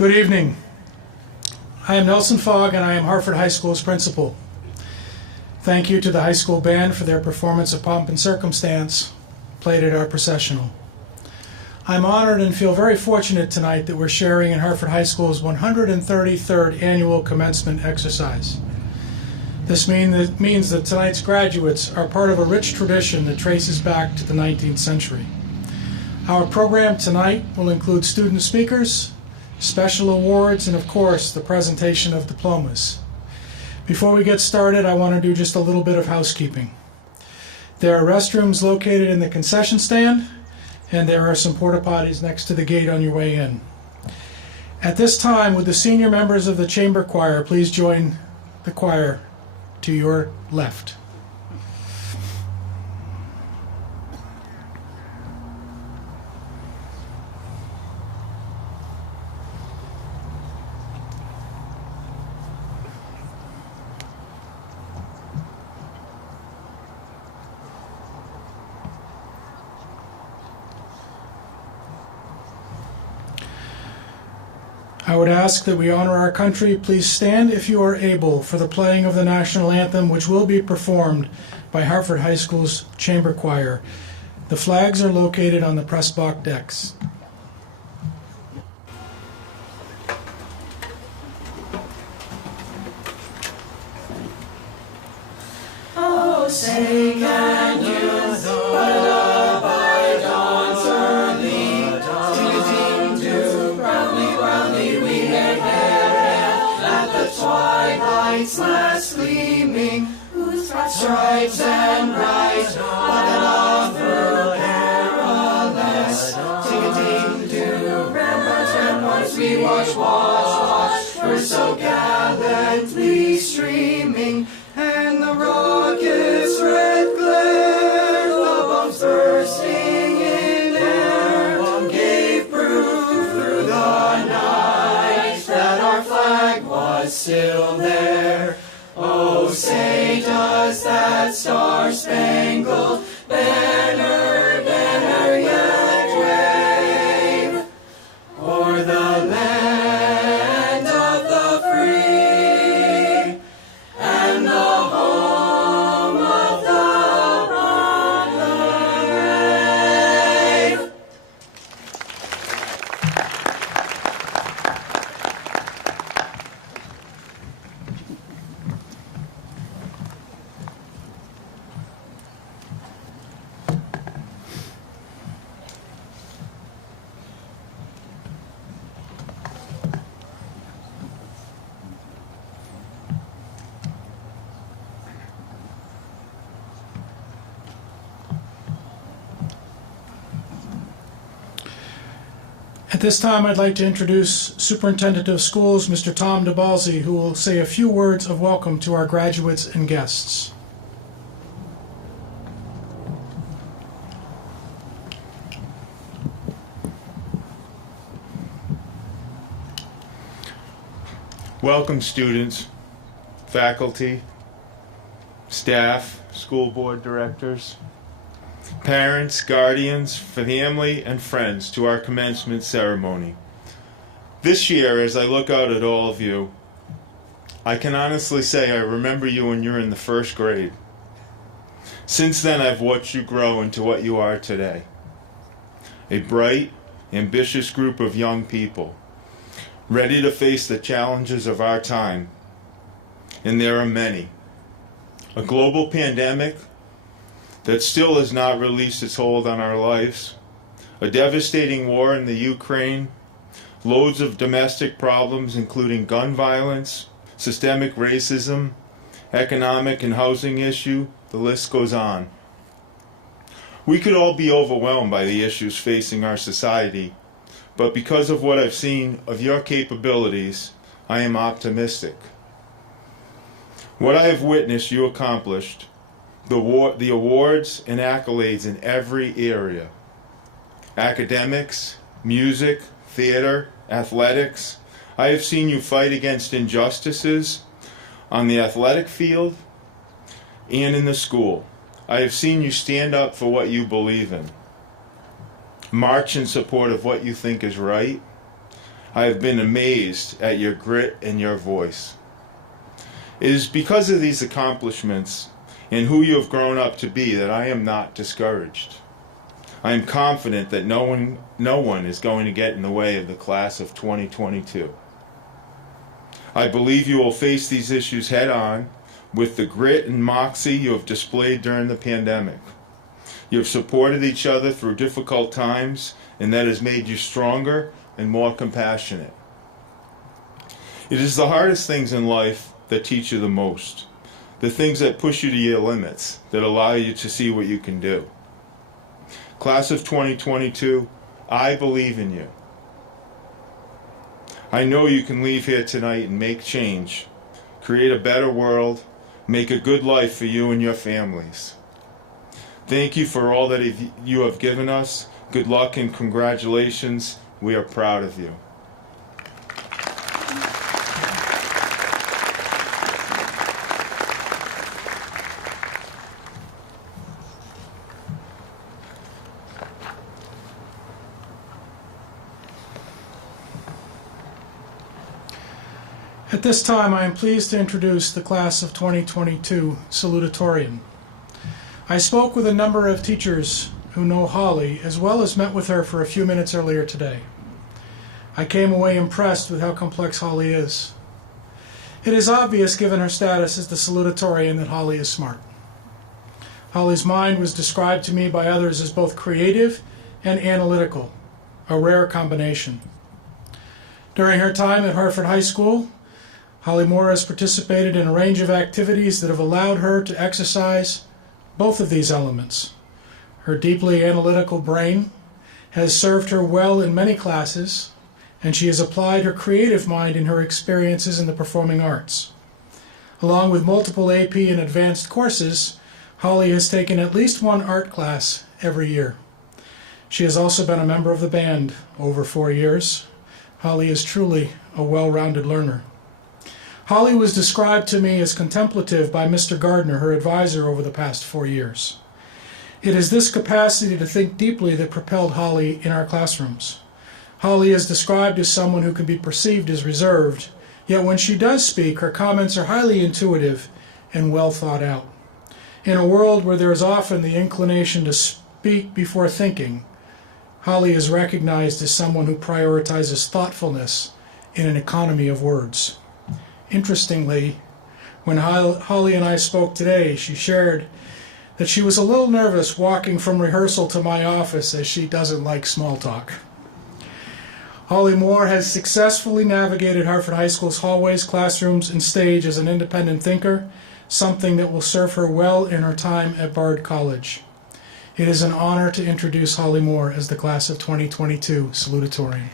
Good evening. I am Nelson Fogg and I am Hartford High School's principal. Thank you to the high school band for their performance of Pomp and Circumstance played at our processional. I'm honored and feel very fortunate tonight that we're sharing in Hartford High School's 133rd annual commencement exercise. This means that tonight's graduates are part of a rich tradition that traces back to the 19th century. Our program tonight will include student speakers, special awards, and of course, the presentation of diplomas. Before we get started, I want to do just a little bit of housekeeping. There are restrooms located in the concession stand, and there are some porta potties next to the gate on your way in. At this time, would the senior members of the chamber choir please join the choir to your left. I would ask that we honor our country. Please stand if you are able for the playing of the national anthem, which will be performed by Hartford High School's chamber choir. The flags are located on the press box decks. Oh, say can you by dawn's early, ting-a-ting-do, proudly we hailed at the twilight's last gleaming, whose stripes and bright, but another perilous, ting-a-ting-do, ramparts we watch, were so gallantly streaming, and the rocket's red glare, the bombs bursting in air, gave proof through the night that our flag was still there. Oh, say does that star-spangled banner yet wave o'er the land of the free and the home of the brave. At this time, I'd like to introduce Superintendent of Schools, Mr. Tom DeBalzi, who will say a few words of welcome to our graduates and guests. Welcome, students, faculty, staff, school board directors, parents, guardians, family, and friends to our commencement ceremony. This year, as I look out at all of you, I can honestly say I remember you when you were in the first grade. Since then, I've watched you grow into what you are today. A bright, ambitious group of young people, ready to face the challenges of our time. And there are many. A global pandemic that still has not released its hold on our lives, a devastating war in the Ukraine, loads of domestic problems including gun violence, systemic racism, economic and housing issue, the list goes on. We could all be overwhelmed by the issues facing our society, but because of what I've seen of your capabilities, I am optimistic. What I have witnessed you accomplished, the awards and accolades in every area, academics, music, theater, athletics. I have seen you fight against injustices on the athletic field and in the school. I have seen you stand up for what you believe in, march in support of what you think is right. I have been amazed at your grit and your voice. It is because of these accomplishments and who you have grown up to be that I am not discouraged. I am confident that no one is going to get in the way of the class of 2022. I believe you will face these issues head on with the grit and moxie you have displayed during the pandemic. You have supported each other through difficult times, and that has made you stronger and more compassionate. It is the hardest things in life that teach you the most, the things that push you to your limits, that allow you to see what you can do. Class of 2022, I believe in you. I know you can leave here tonight and make change, create a better world, make a good life for you and your families. Thank you for all that you have given us. Good luck and congratulations. We are proud of you. At this time, I am pleased to introduce the class of 2022 salutatorian. I spoke with a number of teachers who know Holly, as well as met with her for a few minutes earlier today. I came away impressed with how complex Holly is. It is obvious, given her status as the salutatorian, that Holly is smart. Holly's mind was described to me by others as both creative and analytical, a rare combination. During her time at Hartford High School, Holly Moore has participated in a range of activities that have allowed her to exercise both of these elements. Her deeply analytical brain has served her well in many classes, and she has applied her creative mind in her experiences in the performing arts. Along with multiple AP and advanced courses, Holly has taken at least one art class every year. She has also been a member of the band over 4 years. Holly is truly a well-rounded learner. Holly was described to me as contemplative by Mr. Gardner, her advisor over the past 4 years. It is this capacity to think deeply that propelled Holly in our classrooms. Holly is described as someone who can be perceived as reserved, yet when she does speak, her comments are highly intuitive and well thought out. In a world where there is often the inclination to speak before thinking, Holly is recognized as someone who prioritizes thoughtfulness in an economy of words. Interestingly, when Holly and I spoke today, she shared that she was a little nervous walking from rehearsal to my office as she doesn't like small talk. Holly Moore has successfully navigated Hartford High School's hallways, classrooms, and stage as an independent thinker, something that will serve her well in her time at Bard College. It is an honor to introduce Holly Moore as the class of 2022 salutatorian.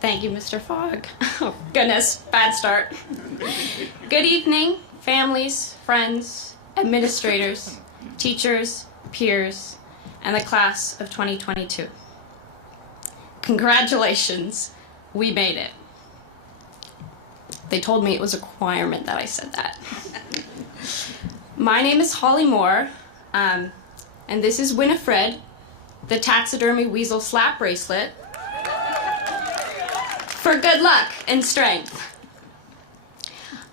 Thank you, Mr. Fogg. Oh, goodness, bad start. Good evening, families, friends, administrators, teachers, peers, and the class of 2022. Congratulations, we made it. They told me it was a requirement that I said that. My name is Holly Moore, and this is Winifred, the taxidermy weasel slap bracelet, for good luck and strength.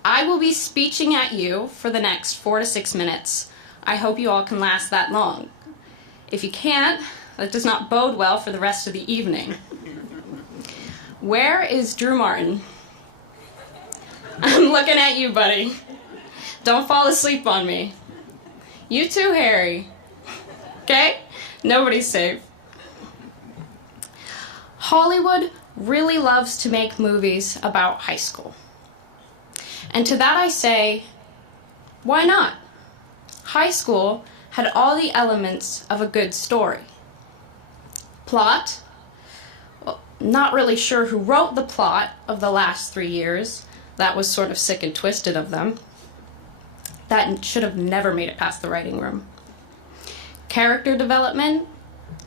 I will be speeching at you for the next 4 to 6 minutes. I hope you all can last that long. If you can't, that does not bode well for the rest of the evening. Where is Drew Martin? I'm looking at you, buddy. Don't fall asleep on me. You too, Harry. Okay? Nobody's safe. Hollywood really loves to make movies about high school. And to that I say, why not? High school had all the elements of a good story. Plot? Well, not really sure who wrote the plot of the last 3 years. That was sort of sick and twisted of them. that should have never made it past the writing room. Character development?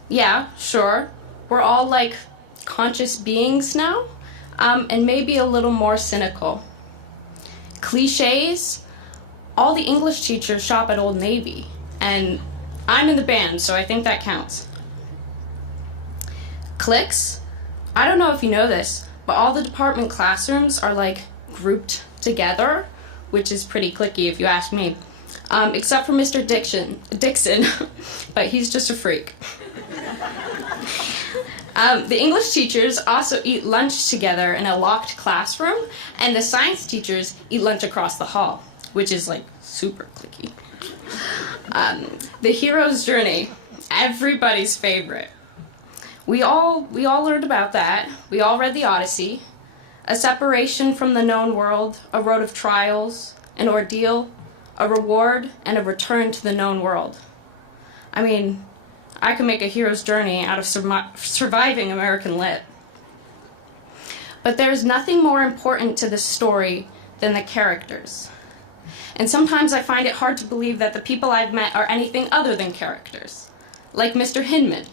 Yeah, sure. We're all like conscious beings now, and maybe a little more cynical. Cliches? All the English teachers shop at Old Navy, and I'm in the band, so I think that counts. Cliques? I don't know if you know this, but all the department classrooms are like grouped together, which is pretty cliquey if you ask me. Except for Mr. Dixon, but he's just a freak. The English teachers also eat lunch together in a locked classroom, and the science teachers eat lunch across the hall, which is like super cliquey. The hero's journey, everybody's favorite. We all learned about that. We all read the Odyssey. A separation from the known world, a road of trials, an ordeal, a reward, and a return to the known world. I mean, I could make a hero's journey out of surviving American Lit. But there's nothing more important to this story than the characters. And sometimes I find it hard to believe that the people I've met are anything other than characters. Like Mr. Hinman.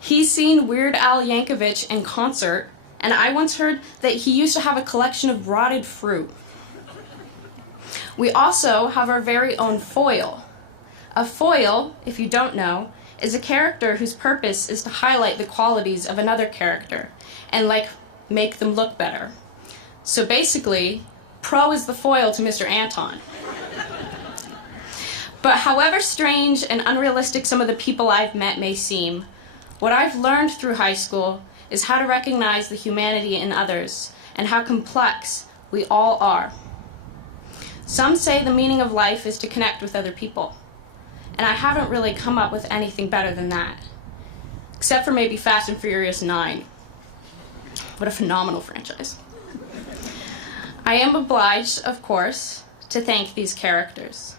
He's seen Weird Al Yankovic in concert, and I once heard that he used to have a collection of rotted fruit. We also have our very own foil. A foil, if you don't know, is a character whose purpose is to highlight the qualities of another character and, like, make them look better. So basically, Pro is the foil to Mr. Anton. But however strange and unrealistic some of the people I've met may seem, what I've learned through high school is how to recognize the humanity in others and how complex we all are. Some say the meaning of life is to connect with other people, and I haven't really come up with anything better than that, except for maybe Fast and Furious 9. What a phenomenal franchise. I am obliged, of course, to thank these characters.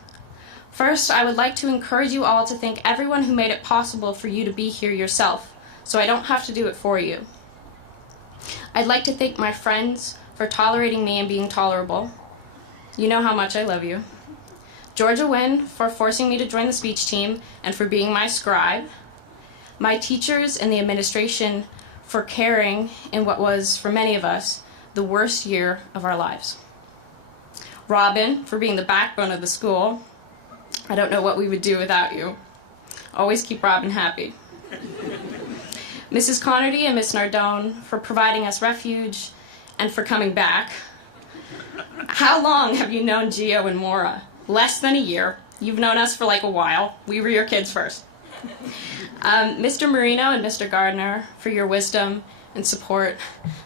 First, I would like to encourage you all to thank everyone who made it possible for you to be here yourself, so I don't have to do it for you. I'd like to thank my friends for tolerating me and being tolerable. You know how much I love you. Georgia Wynn for forcing me to join the speech team and for being my scribe. My teachers and the administration for caring in what was, for many of us, the worst year of our lives. Robin for being the backbone of the school. I don't know what we would do without you. Always keep Robin happy. Mrs. Connerty and Miss Nardone for providing us refuge and for coming back. How long have you known Gio and Maura? Less than a year. You've known us for like a while. We were your kids first. Mr. Marino and Mr. Gardner for your wisdom and support,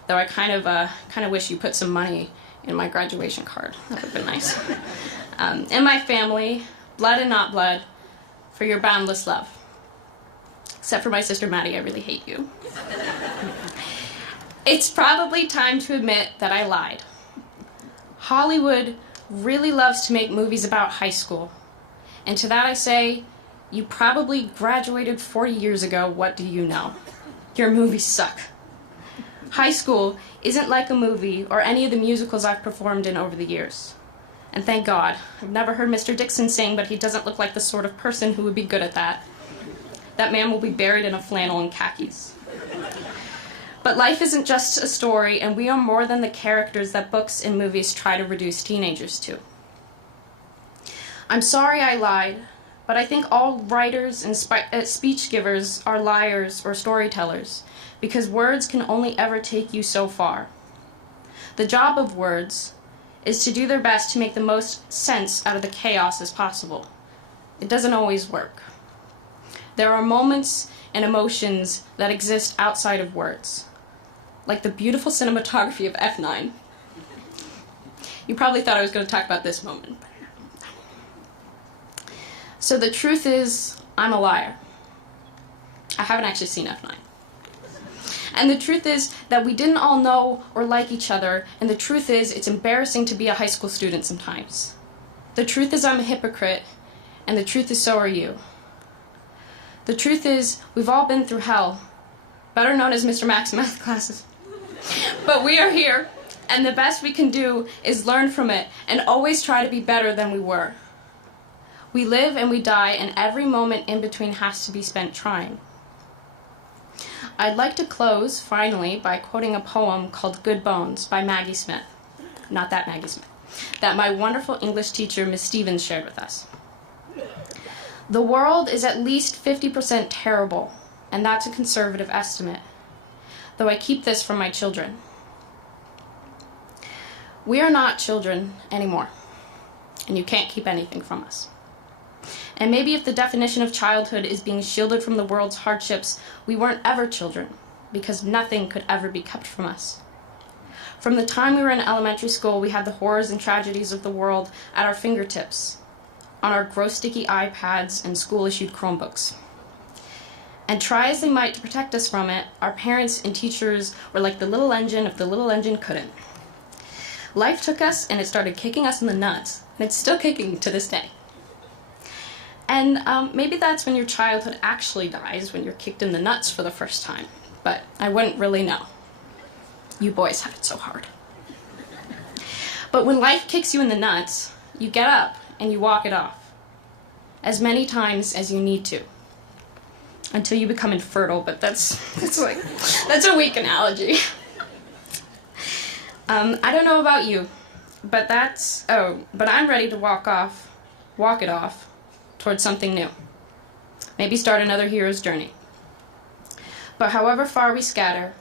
though I kind of wish you put some money in my graduation card. That would have been nice. And my family, blood and not blood, for your boundless love. Except for my sister Maddie, I really hate you. It's probably time to admit that I lied. Hollywood really loves to make movies about high school. And to that I say, you probably graduated 40 years ago, what do you know? Your movies suck. High school isn't like a movie or any of the musicals I've performed in over the years. And thank God, I've never heard Mr. Dixon sing, but he doesn't look like the sort of person who would be good at that. That man will be buried in a flannel and khakis. But life isn't just a story, and we are more than the characters that books and movies try to reduce teenagers to. I'm sorry I lied, but I think all writers and speech givers are liars or storytellers, because words can only ever take you so far. The job of words is to do their best to make the most sense out of the chaos as possible. It doesn't always work. There are moments and emotions that exist outside of words, like the beautiful cinematography of F9. You probably thought I was going to talk about this moment. So the truth is, I'm a liar. I haven't actually seen F9. And the truth is that we didn't all know or like each other, and the truth is it's embarrassing to be a high school student sometimes. The truth is I'm a hypocrite, and the truth is so are you. The truth is we've all been through hell, better known as Mr. Max math classes. But we are here, And the best we can do is learn from it and always try to be better than we were. We live and we die, and every moment in between has to be spent trying. I'd like to close, finally, by quoting a poem called Good Bones by Maggie Smith. Not that Maggie Smith. That my wonderful English teacher, Miss Stevens, shared with us. The world is at least 50% terrible, and that's a conservative estimate, though I keep this from my children. We are not children anymore, and you can't keep anything from us. And maybe if the definition of childhood is being shielded from the world's hardships, we weren't ever children, because nothing could ever be kept from us. From the time we were in elementary school, we had the horrors and tragedies of the world at our fingertips, on our gross sticky iPads and school-issued Chromebooks. And try as they might to protect us from it, our parents and teachers were like the little engine if the little engine couldn't. Life took us and it started kicking us in the nuts, and it's still kicking to this day. And maybe that's when your childhood actually dies, when you're kicked in the nuts for the first time. But I wouldn't really know. You boys have it so hard. But when life kicks you in the nuts, you get up and you walk it off. As many times as you need to. Until you become infertile, but that's a weak analogy. I don't know about you, but I'm ready to walk it off, towards something new. Maybe start another hero's journey. But however far we scatter,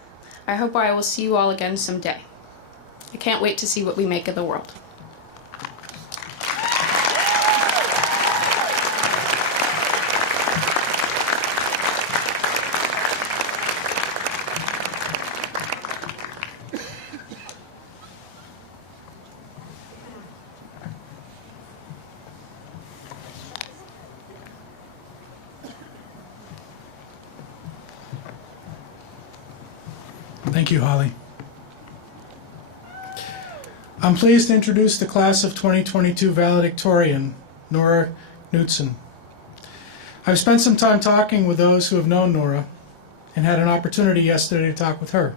I hope I will see you all again someday. I can't wait to see what we make of the world. Thank you, Holly. I'm pleased to introduce the class of 2022 valedictorian, Nora Knudsen. I've spent some time talking with those who have known Nora and had an opportunity yesterday to talk with her.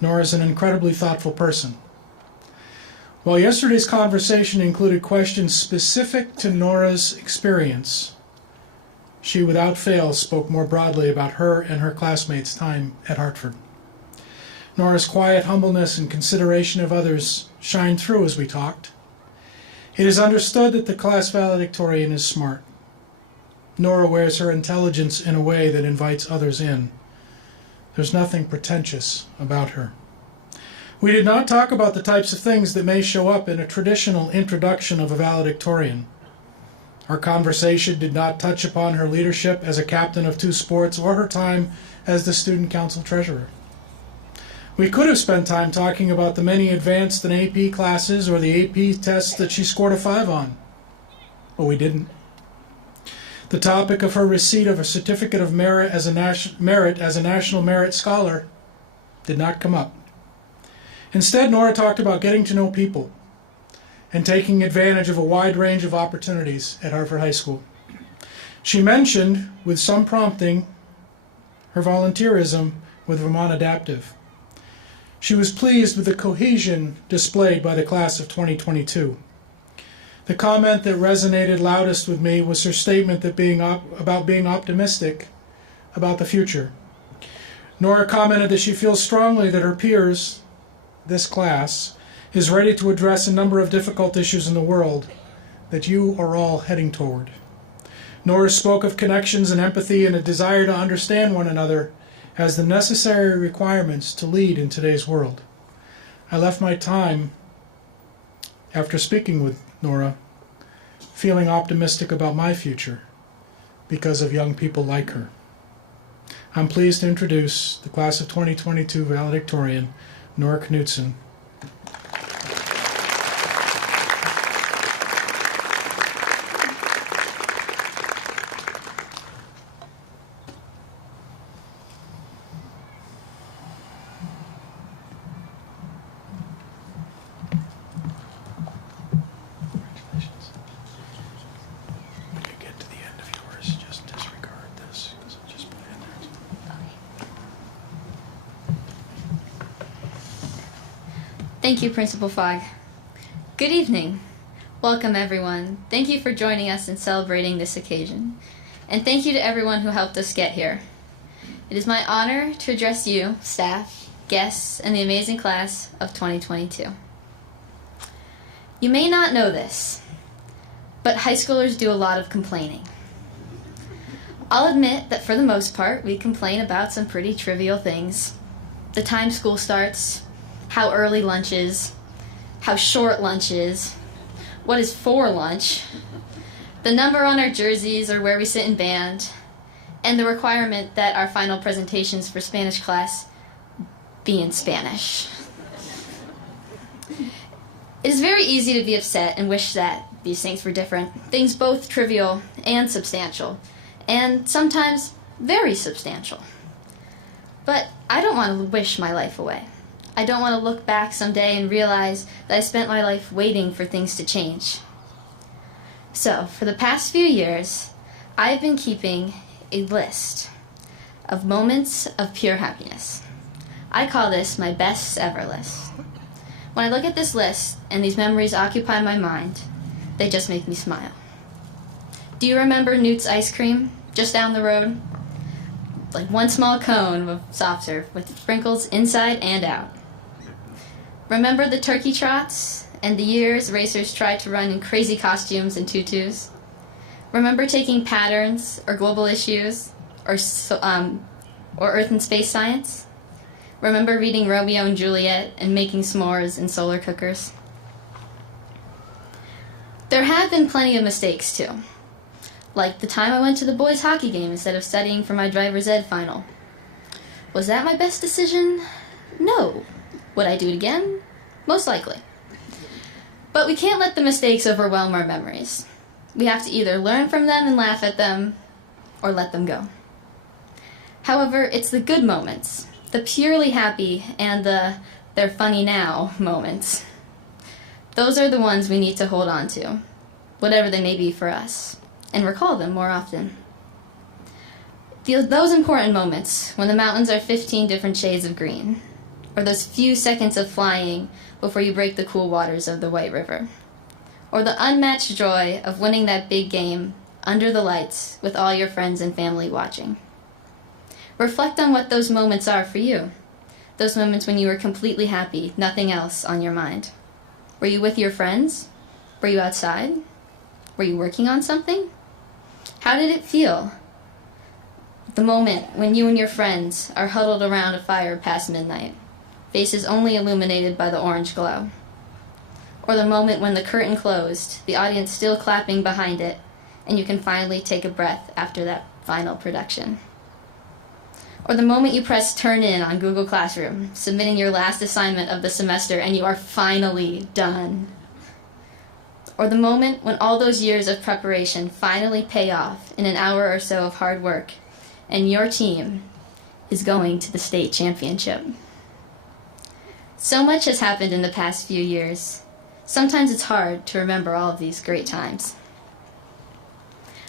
Nora is an incredibly thoughtful person. While yesterday's conversation included questions specific to Nora's experience, she without fail spoke more broadly about her and her classmates' time at Hartford. Nora's quiet humbleness and consideration of others shined through as we talked. It is understood that the class valedictorian is smart. Nora wears her intelligence in a way that invites others in. There's nothing pretentious about her. We did not talk about the types of things that may show up in a traditional introduction of a valedictorian. Our conversation did not touch upon her leadership as a captain of 2 sports or her time as the student council treasurer. We could have spent time talking about the many advanced and AP classes or the AP tests that she scored a 5 on, but we didn't. The topic of her receipt of a certificate of merit as a National Merit Scholar did not come up. Instead, Nora talked about getting to know people and taking advantage of a wide range of opportunities at Hartford High School. She mentioned, with some prompting, her volunteerism with Vermont Adaptive. She was pleased with the cohesion displayed by the class of 2022. The comment that resonated loudest with me was her statement that about being optimistic about the future. Nora commented that she feels strongly that her peers, this class, is ready to address a number of difficult issues in the world that you are all heading toward. Nora spoke of connections and empathy and a desire to understand one another as the necessary requirements to lead in today's world. I left my time, after speaking with Nora, feeling optimistic about my future because of young people like her. I'm pleased to introduce the class of 2022 valedictorian, Nora Knudsen. Thank you, Principal Fogg. Good evening. Welcome, everyone. Thank you for joining us in celebrating this occasion. And thank you to everyone who helped us get here. It is my honor to address you, staff, guests, and the amazing class of 2022. You may not know this, but high schoolers do a lot of complaining. I'll admit that for the most part, we complain about some pretty trivial things. The time school starts, how early lunch is, how short lunch is, what is for lunch, the number on our jerseys or where we sit in band, and the requirement that our final presentations for Spanish class be in Spanish. It is very easy to be upset and wish that these things were different, things both trivial and substantial, and sometimes very substantial. But I don't want to wish my life away. I don't want to look back someday and realize that I spent my life waiting for things to change. So, for the past few years, I've been keeping a list of moments of pure happiness. I call this my best ever list. When I look at this list and these memories occupy my mind, they just make me smile. Do you remember Newt's ice cream just down the road? Like one small cone of soft serve with sprinkles inside and out. Remember the turkey trots and the years racers tried to run in crazy costumes and tutus? Remember taking patterns or global issues or Earth and space science? Remember reading Romeo and Juliet and making s'mores in solar cookers? There have been plenty of mistakes too. Like the time I went to the boys' hockey game instead of studying for my driver's ed final. Was that my best decision? No. Would I do it again? Most likely. But we can't let the mistakes overwhelm our memories. We have to either learn from them and laugh at them, or let them go. However, it's the good moments, the purely happy and the they're funny now moments. Those are the ones we need to hold on to, whatever they may be for us, and recall them more often. Those important moments when the mountains are 15 different shades of green, or those few seconds of flying before you break the cool waters of the White River, or the unmatched joy of winning that big game under the lights with all your friends and family watching. Reflect on what those moments are for you, those moments when you were completely happy, nothing else on your mind. Were you with your friends? Were you outside? Were you working on something? How did it feel? The moment when you and your friends are huddled around a fire past midnight, faces only illuminated by the orange glow. Or the moment when the curtain closed, the audience still clapping behind it, and you can finally take a breath after that final production. Or the moment you press turn in on Google Classroom, submitting your last assignment of the semester, and you are finally done. Or the moment when all those years of preparation finally pay off in an hour or so of hard work, and your team is going to the state championship. So much has happened in the past few years. Sometimes it's hard to remember all of these great times.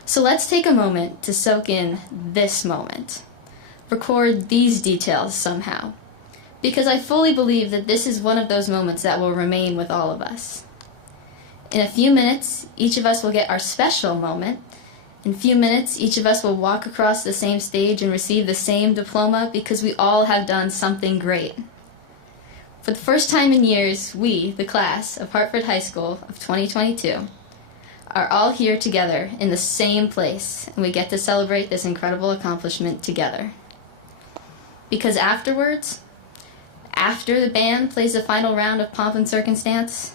So let's take a moment to soak in this moment. Record these details somehow. Because I fully believe that this is one of those moments that will remain with all of us. In a few minutes, each of us will get our special moment. In a few minutes, each of us will walk across the same stage and receive the same diploma because we all have done something great. For the first time in years, we, the class of Hartford High School of 2022, are all here together in the same place, and we get to celebrate this incredible accomplishment together. Because afterwards, after the band plays the final round of Pomp and Circumstance,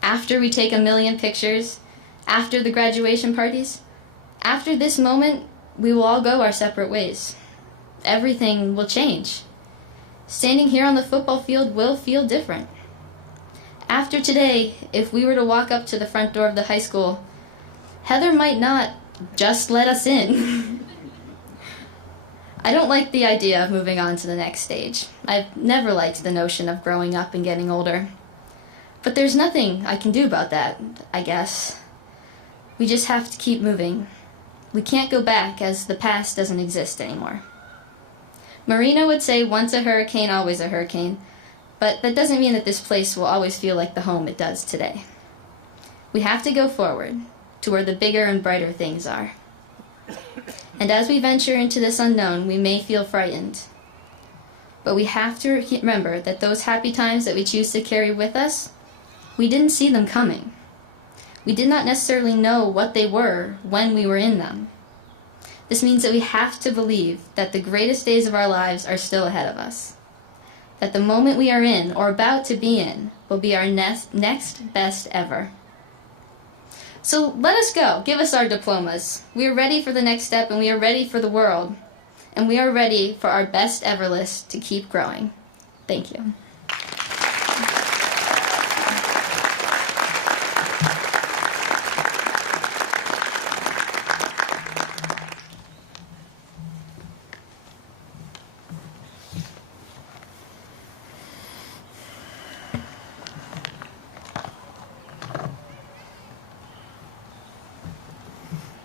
after we take 1,000,000 pictures, after the graduation parties, after this moment, we will all go our separate ways. Everything will change. Standing here on the football field will feel different. After today, if we were to walk up to the front door of the high school, Heather might not just let us in. I don't like the idea of moving on to the next stage. I've never liked the notion of growing up and getting older. But there's nothing I can do about that, I guess. We just have to keep moving. We can't go back as the past doesn't exist anymore. Marina would say once a hurricane, always a hurricane. But that doesn't mean that this place will always feel like the home it does today. We have to go forward to where the bigger and brighter things are. And as we venture into this unknown, we may feel frightened. But we have to remember that those happy times that we choose to carry with us, we didn't see them coming. We did not necessarily know what they were when we were in them. This means that we have to believe that the greatest days of our lives are still ahead of us. That the moment we are in, or about to be in, will be our next best ever. So let us go. Give us our diplomas. We are ready for the next step, and we are ready for the world. And we are ready for our best ever list to keep growing. Thank you.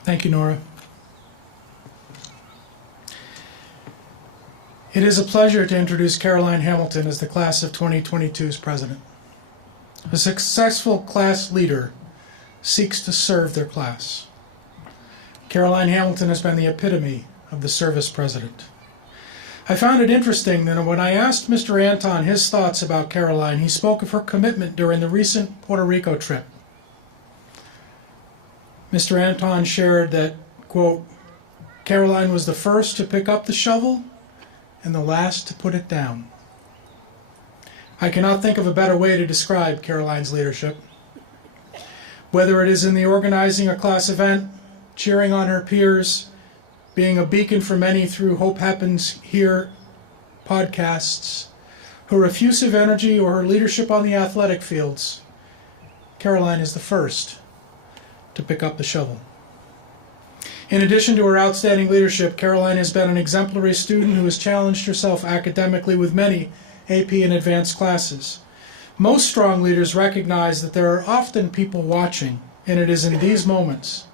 Thank you, Nora. It is a pleasure to introduce Caroline Hamilton as the class of 2022's president. A successful class leader seeks to serve their class. Caroline Hamilton has been the epitome of the service president. I found it interesting that when I asked Mr. Anton his thoughts about Caroline, he spoke of her commitment during the recent Puerto Rico trip. Mr. Anton shared that, quote, Caroline was the first to pick up the shovel and the last to put it down. I cannot think of a better way to describe Caroline's leadership. Whether it is in the organizing a class event, cheering on her peers, being a beacon for many through Hope Happens Here podcasts, her effusive energy, or her leadership on the athletic fields, Caroline is the first to pick up the shovel. In addition to her outstanding leadership, Caroline has been an exemplary student who has challenged herself academically with many AP and advanced classes. Most strong leaders recognize that there are often people watching, and it is in these moments,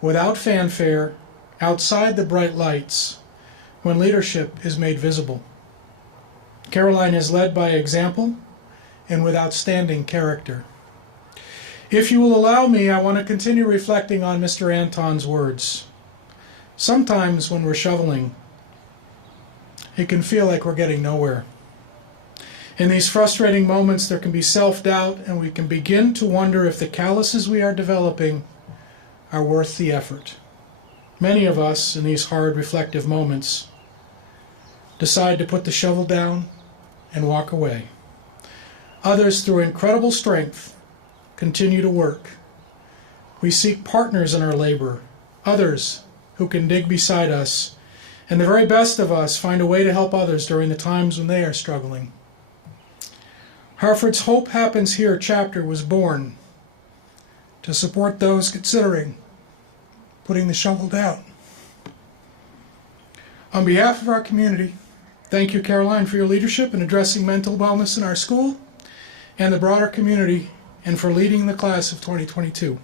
without fanfare, outside the bright lights, when leadership is made visible. Caroline has led by example and with outstanding character. If you will allow me, I want to continue reflecting on Mr. Anton's words. Sometimes when we're shoveling, it can feel like we're getting nowhere. In these frustrating moments, there can be self-doubt, and we can begin to wonder if the calluses we are developing are worth the effort. Many of us, in these hard, reflective moments, decide to put the shovel down and walk away. Others, through incredible strength, continue to work. We seek partners in our labor, others who can dig beside us, and the very best of us find a way to help others during the times when they are struggling. Hartford's Hope Happens Here chapter was born to support those considering putting the shovel down. On behalf of our community, thank you, Caroline, for your leadership in addressing mental wellness in our school and the broader community, and for leading the class of 2022.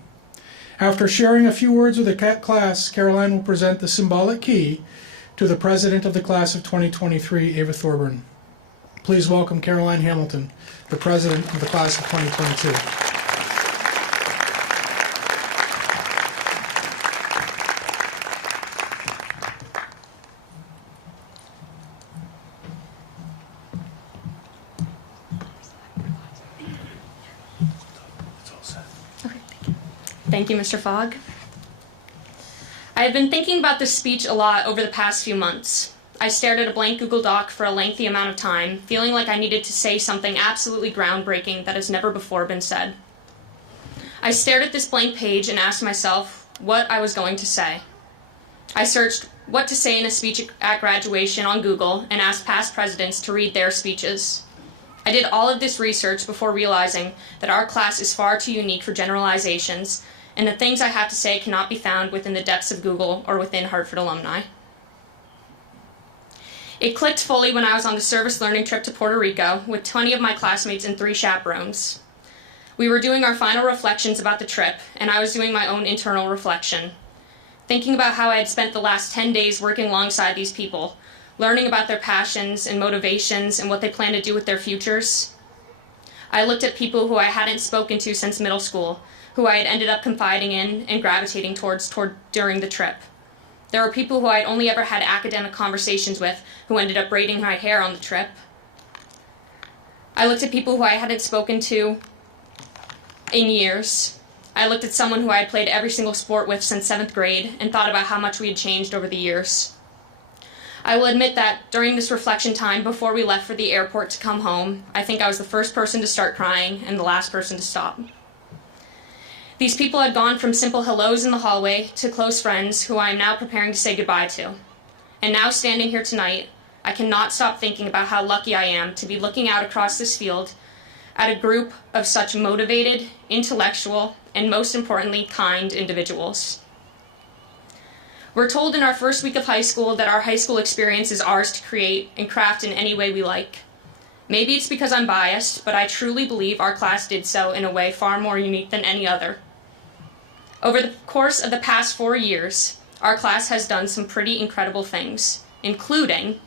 After sharing a few words with the class, Caroline will present the symbolic key to the president of the class of 2023, Ava Thorburn. Please welcome Caroline Hamilton, the president of the class of 2022. Thank you, Mr. Fogg. I have been thinking about this speech a lot over the past few months. I stared at a blank Google Doc for a lengthy amount of time, feeling like I needed to say something absolutely groundbreaking that has never before been said. I stared at this blank page and asked myself what I was going to say. I searched what to say in a speech at graduation on Google and asked past presidents to read their speeches. I did all of this research before realizing that our class is far too unique for generalizations, and the things I have to say cannot be found within the depths of Google or within Hartford alumni. It clicked fully when I was on the service learning trip to Puerto Rico with 20 of my classmates and 3 chaperones. We were doing our final reflections about the trip, and I was doing my own internal reflection, thinking about how I had spent the last 10 days working alongside these people, learning about their passions and motivations and what they plan to do with their futures. I looked at people who I hadn't spoken to since middle school, who I had ended up confiding in and gravitating towards during the trip. There were people who I'd only ever had academic conversations with who ended up braiding my hair on the trip. I looked at people who I hadn't spoken to in years. I looked at someone who I had played every single sport with since 7th grade and thought about how much we had changed over the years. I will admit that during this reflection time before we left for the airport to come home, I think I was the first person to start crying and the last person to stop. These people had gone from simple hellos in the hallway to close friends who I am now preparing to say goodbye to. And now standing here tonight, I cannot stop thinking about how lucky I am to be looking out across this field at a group of such motivated, intellectual, and most importantly, kind individuals. We're told in our first week of high school that our high school experience is ours to create and craft in any way we like. Maybe it's because I'm biased, but I truly believe our class did so in a way far more unique than any other. Over the course of the past 4 years, our class has done some pretty incredible things, including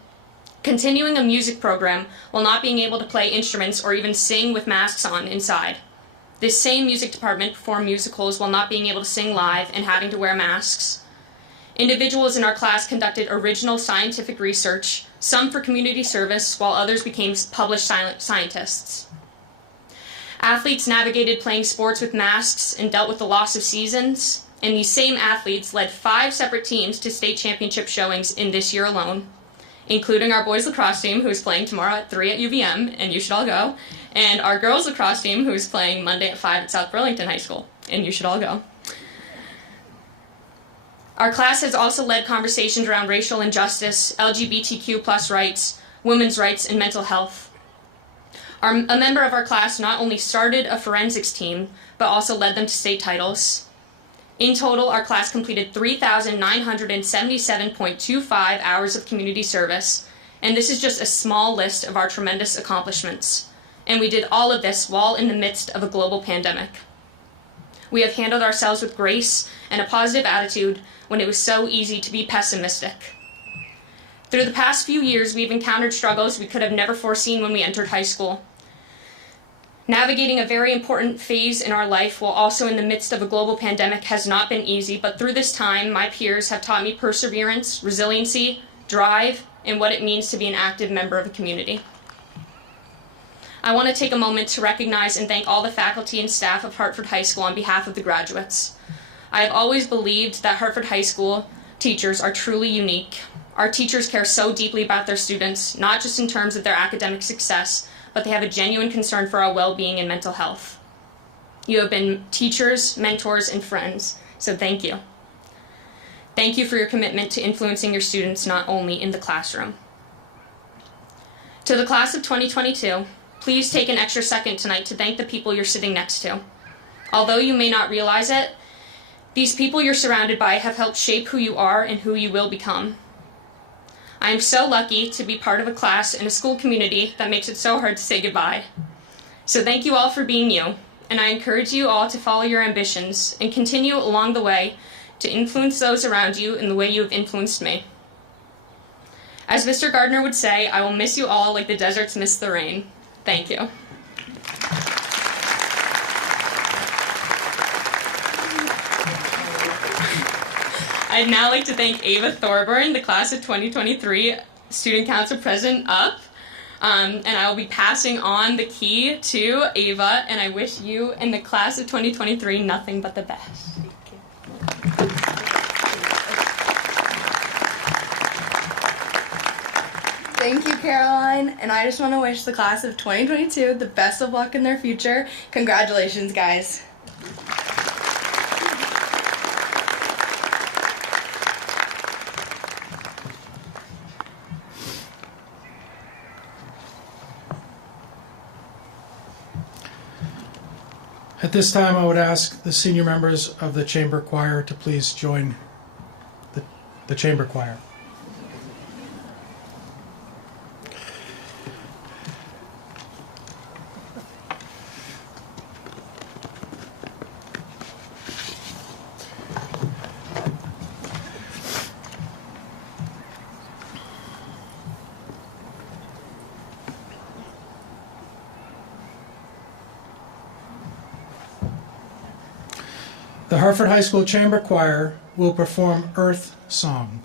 continuing a music program while not being able to play instruments or even sing with masks on inside. This same music department performed musicals while not being able to sing live and having to wear masks. Individuals in our class conducted original scientific research, some for community service, while others became published scientists. Athletes navigated playing sports with masks and dealt with the loss of seasons, and these same athletes led 5 separate teams to state championship showings in this year alone, including our boys lacrosse team, who is playing tomorrow at 3 at UVM, and you should all go, and our girls lacrosse team, who is playing Monday at 5 at South Burlington High School, and you should all go. Our class has also led conversations around racial injustice, LGBTQ+ rights, women's rights, and mental health. A member of our class not only started a forensics team, but also led them to state titles. In total, our class completed 3,977.25 hours of community service, and this is just a small list of our tremendous accomplishments. And we did all of this while in the midst of a global pandemic. We have handled ourselves with grace and a positive attitude when it was so easy to be pessimistic. Through the past few years, we've encountered struggles we could have never foreseen when we entered high school. Navigating a very important phase in our life while also in the midst of a global pandemic has not been easy, but through this time, my peers have taught me perseverance, resiliency, drive, and what it means to be an active member of a community. I want to take a moment to recognize and thank all the faculty and staff of Hartford High School on behalf of the graduates. I have always believed that Hartford High School teachers are truly unique. Our teachers care so deeply about their students, not just in terms of their academic success, but they have a genuine concern for our well-being and mental health. You have been teachers, mentors, and friends, so thank you. Thank you for your commitment to influencing your students not only in the classroom. To the class of 2022, please take an extra second tonight to thank the people you're sitting next to. Although you may not realize it, these people you're surrounded by have helped shape who you are and who you will become. I am so lucky to be part of a class in a school community that makes it so hard to say goodbye. So thank you all for being you, and I encourage you all to follow your ambitions and continue along the way to influence those around you in the way you have influenced me. As Mr. Gardner would say, I will miss you all like the deserts miss the rain. Thank you. I'd now like to thank Ava Thorburn, the class of 2023 Student Council President, up. And I will be passing on the key to Ava, and I wish you and the class of 2023 nothing but the best. Thank you, Caroline, and I just want to wish the class of 2022 the best of luck in their future. Congratulations, guys. At this time, I would ask the senior members of the chamber choir to please join the chamber choir. The Hartford High School Chamber Choir will perform Earth Song.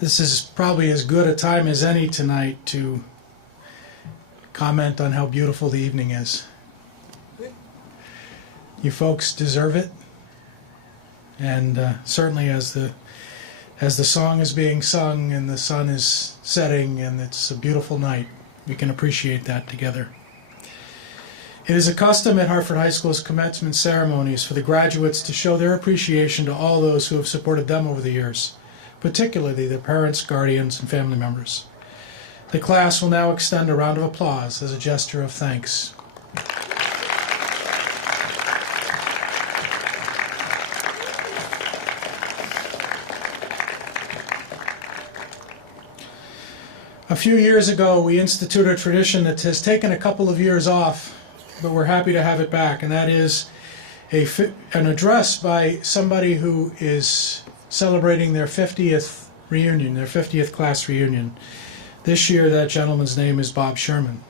This is probably as good a time as any tonight to comment on how beautiful the evening is. You folks deserve it, and certainly as the song is being sung and the sun is setting and it's a beautiful night, we can appreciate that together. It is a custom at Hartford High School's commencement ceremonies for the graduates to show their appreciation to all those who have supported them over the years, particularly their parents, guardians, and family members. The class will now extend a round of applause as a gesture of thanks. A few years ago, we instituted a tradition that has taken a couple of years off, but we're happy to have it back, and that is an address by somebody who is celebrating their 50th reunion, their 50th class reunion. This year, that gentleman's name is Bob Sherman.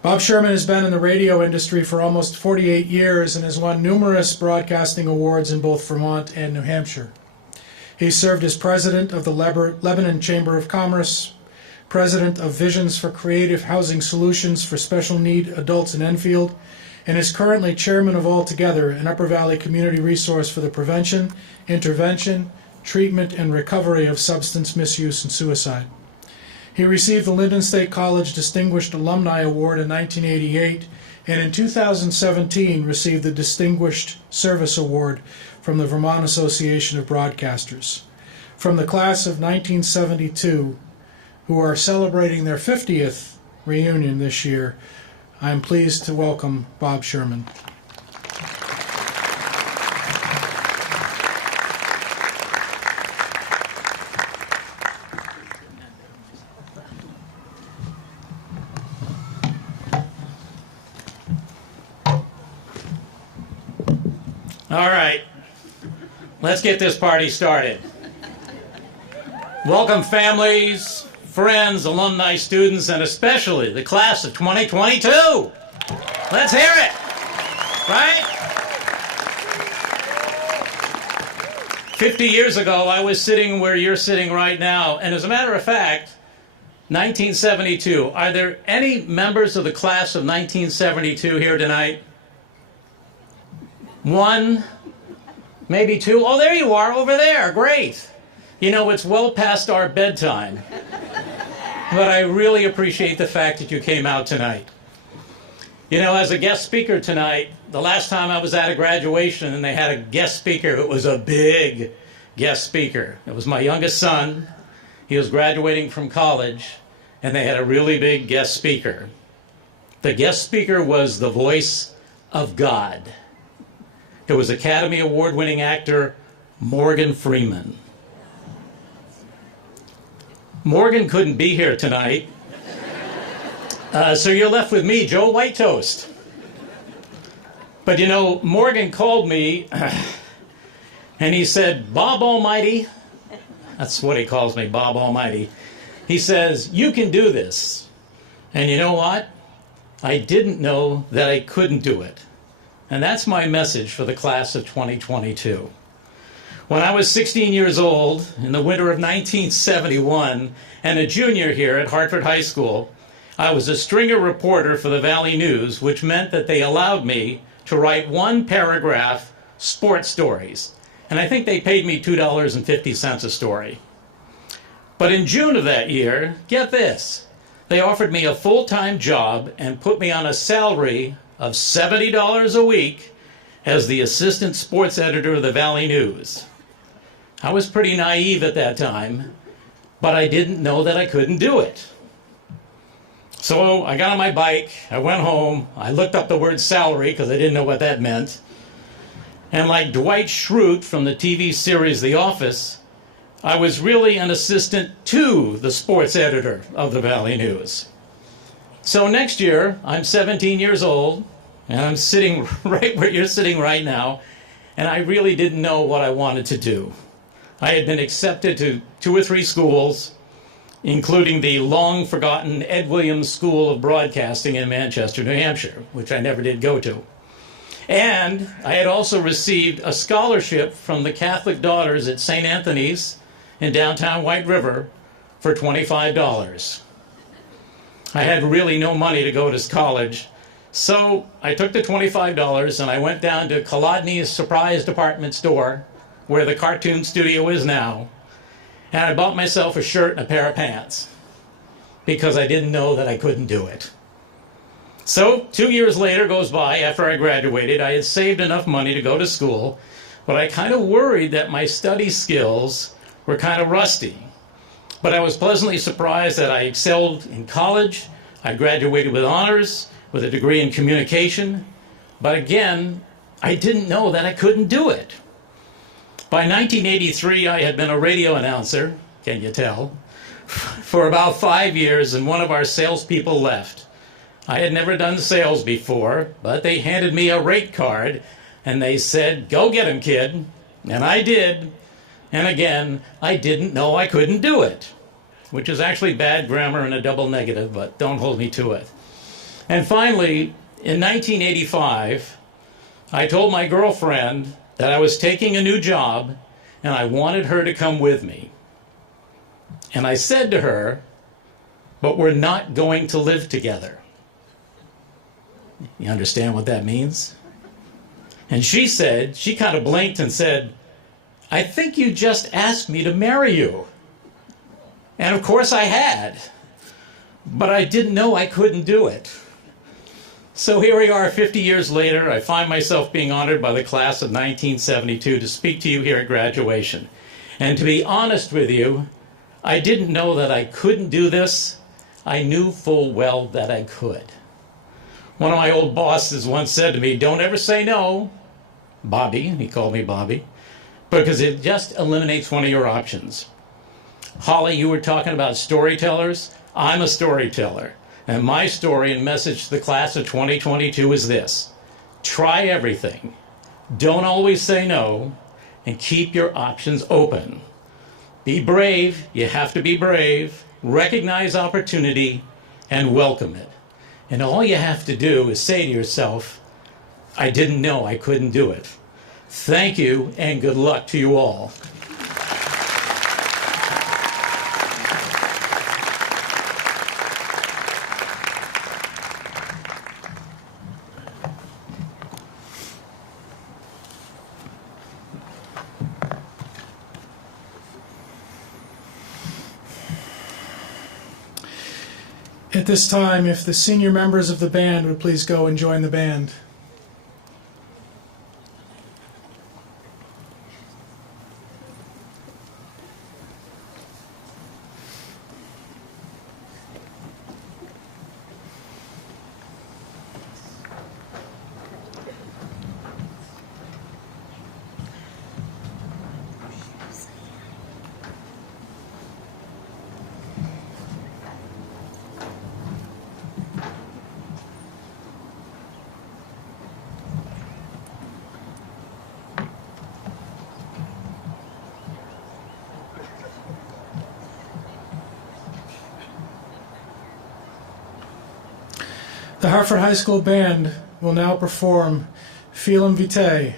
Bob Sherman has been in the radio industry for almost 48 years and has won numerous broadcasting awards in both Vermont and New Hampshire. He served as president of the Lebanon Chamber of Commerce, president of Visions for Creative Housing Solutions for Special Need Adults in Enfield, and is currently chairman of All Together, an Upper Valley community resource for the prevention, intervention, treatment, and recovery of substance misuse and suicide. He received the Lyndon State College Distinguished Alumni Award in 1988, and in 2017 received the Distinguished Service Award from the Vermont Association of Broadcasters. From the class of 1972, who are celebrating their 50th reunion this year, I am pleased to welcome Bob Sherman. All right, let's get this party started. Welcome families, friends, alumni, students, and especially the class of 2022. Let's hear it, right? 50 years ago, I was sitting where you're sitting right now, and as a matter of fact, 1972. Are there any members of the class of 1972 here tonight? One, maybe two. Oh, there you are over there. Great. You know, it's well past our bedtime. But I really appreciate the fact that you came out tonight. You know, as a guest speaker tonight, the last time I was at a graduation and they had a guest speaker, it was a big guest speaker. It was my youngest son. He was graduating from college, and they had a really big guest speaker. The guest speaker was the voice of God. It was Academy Award-winning actor Morgan Freeman. Morgan couldn't be here tonight, so you're left with me, Joe Whitetoast. But you know, Morgan called me, and he said, Bob Almighty, that's what he calls me, Bob Almighty. He says, you can do this. And you know what? I didn't know that I couldn't do it. And that's my message for the class of 2022. When I was 16 years old, in the winter of 1971, and a junior here at Hartford High School, I was a stringer reporter for the Valley News, which meant that they allowed me to write one paragraph sports stories. And I think they paid me $2.50 a story. But in June of that year, get this, they offered me a full-time job and put me on a salary of $70 a week as the assistant sports editor of the Valley News. I was pretty naive at that time, but I didn't know that I couldn't do it. So I got on my bike, I went home, I looked up the word salary because I didn't know what that meant. And like Dwight Schrute from the TV series The Office, I was really an assistant to the sports editor of the Valley News. So next year, I'm 17 years old, and I'm sitting right where you're sitting right now, and I really didn't know what I wanted to do. I had been accepted to 2 or 3 schools, including the long-forgotten Ed Williams School of Broadcasting in Manchester, New Hampshire, which I never did go to. And I had also received a scholarship from the Catholic Daughters at St. Anthony's in downtown White River for $25. I had really no money to go to college, so I took the $25 and I went down to Kolodny's Surprise Department Store, where the cartoon studio is now, and I bought myself a shirt and a pair of pants because I didn't know that I couldn't do it. So 2 years later goes by after I graduated. I had saved enough money to go to school, but I kind of worried that my study skills were kind of rusty. But I was pleasantly surprised that I excelled in college. I graduated with honors, with a degree in communication. But again, I didn't know that I couldn't do it. By 1983, I had been a radio announcer, can you tell, for about 5 years, and one of our salespeople left. I had never done sales before, but they handed me a rate card, and they said, go get him, kid. And I did. And again, I didn't know I couldn't do it, which is actually bad grammar and a double negative, but don't hold me to it. And finally, in 1985, I told my girlfriend that I was taking a new job and I wanted her to come with me. And I said to her, but we're not going to live together. You understand what that means? And she said, she kind of blinked and said, I think you just asked me to marry you. And of course I had, but I didn't know I couldn't do it. So here we are 50 years later. I find myself being honored by the class of 1972 to speak to you here at graduation. And to be honest with you, I didn't know that I couldn't do this. I knew full well that I could. One of my old bosses once said to me, don't ever say no, Bobby, he called me Bobby, because it just eliminates one of your options. Holly, you were talking about storytellers. I'm a storyteller. And my story and message to the class of 2022 is this: try everything, don't always say no, and keep your options open. Be brave, you have to be brave, recognize opportunity, and welcome it. And all you have to do is say to yourself, I didn't know I couldn't do it. Thank you, and good luck to you all. At this time, if the senior members of the band would please go and join the band. The Hartford High School Band will now perform Film Vitae.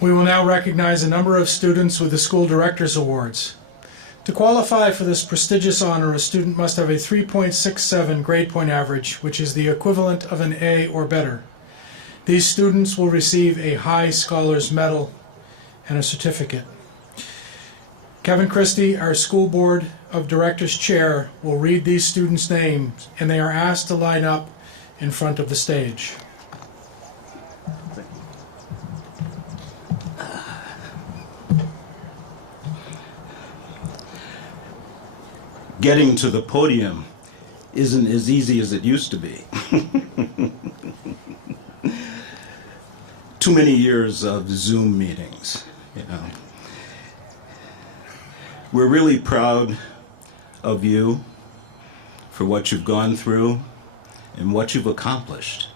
We will now recognize a number of students with the School Directors Awards. To qualify for this prestigious honor, a student must have a 3.67 grade point average, which is the equivalent of an A or better. These students will receive a High Scholars Medal and a certificate. Kevin Christie, our School Board of Directors Chair, will read these students' names, and they are asked to line up in front of the stage. Getting to the podium isn't as easy as it used to be. Too many years of Zoom meetings, you know. We're really proud of you for what you've gone through and what you've accomplished.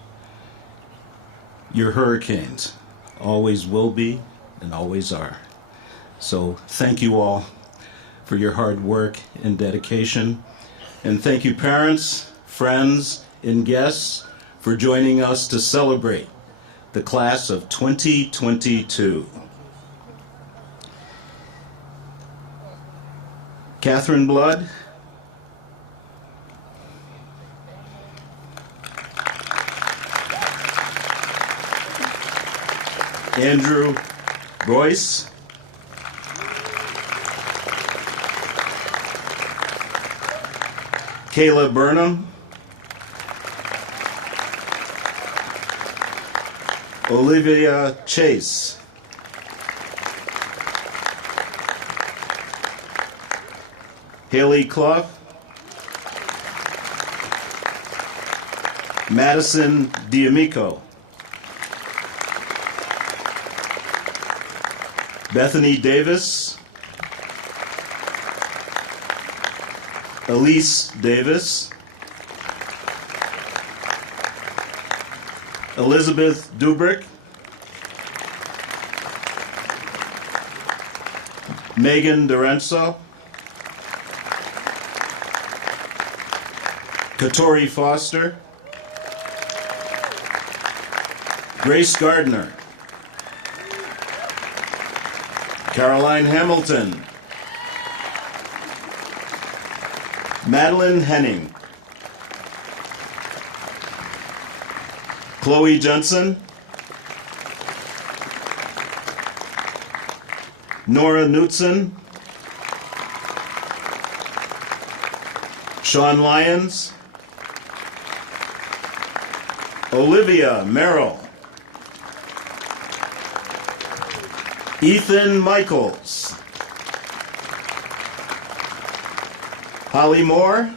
You're hurricanes, always will be and always are. So thank you all for your hard work and dedication. And thank you, parents, friends, and guests for joining us to celebrate the class of 2022. Catherine Blood, Andrew Royce, Kayla Burnham, Olivia Chase, Haley Clough, Madison D'Amico, Bethany Davis, Elise Davis, Elizabeth Dubrick, Megan Dorenzo, Katori Foster, Grace Gardner, Caroline Hamilton, Madeline Henning, Chloe Jensen, Nora Knutson, Sean Lyons, Olivia Merrill, Ethan Michaels, Holly Moore,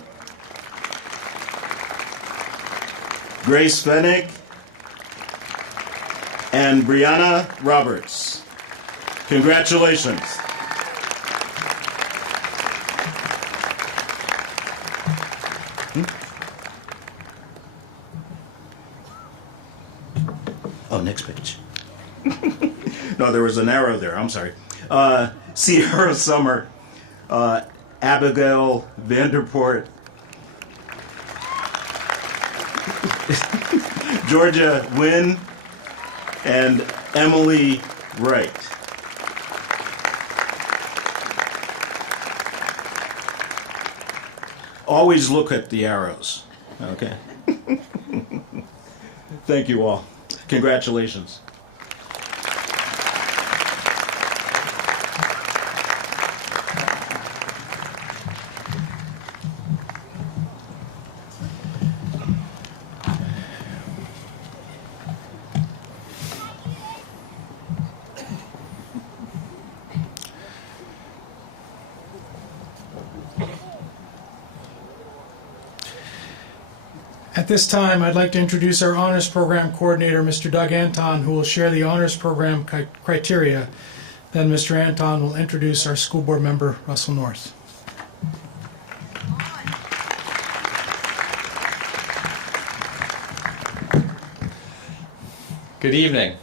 Grace Fennick, and Brianna Roberts. Congratulations. Oh, next page. No, there was an arrow there. I'm sorry. Sierra Summer, Abigail Vanderport, Georgia Wynn, and Emily Wright. Always look at the arrows, okay? Thank you all. Congratulations. At this time, I'd like to introduce our Honors Program Coordinator, Mr. Doug Anton, who will share the Honors Program criteria. Then Mr. Anton will introduce our School Board member, Russell North. Good evening.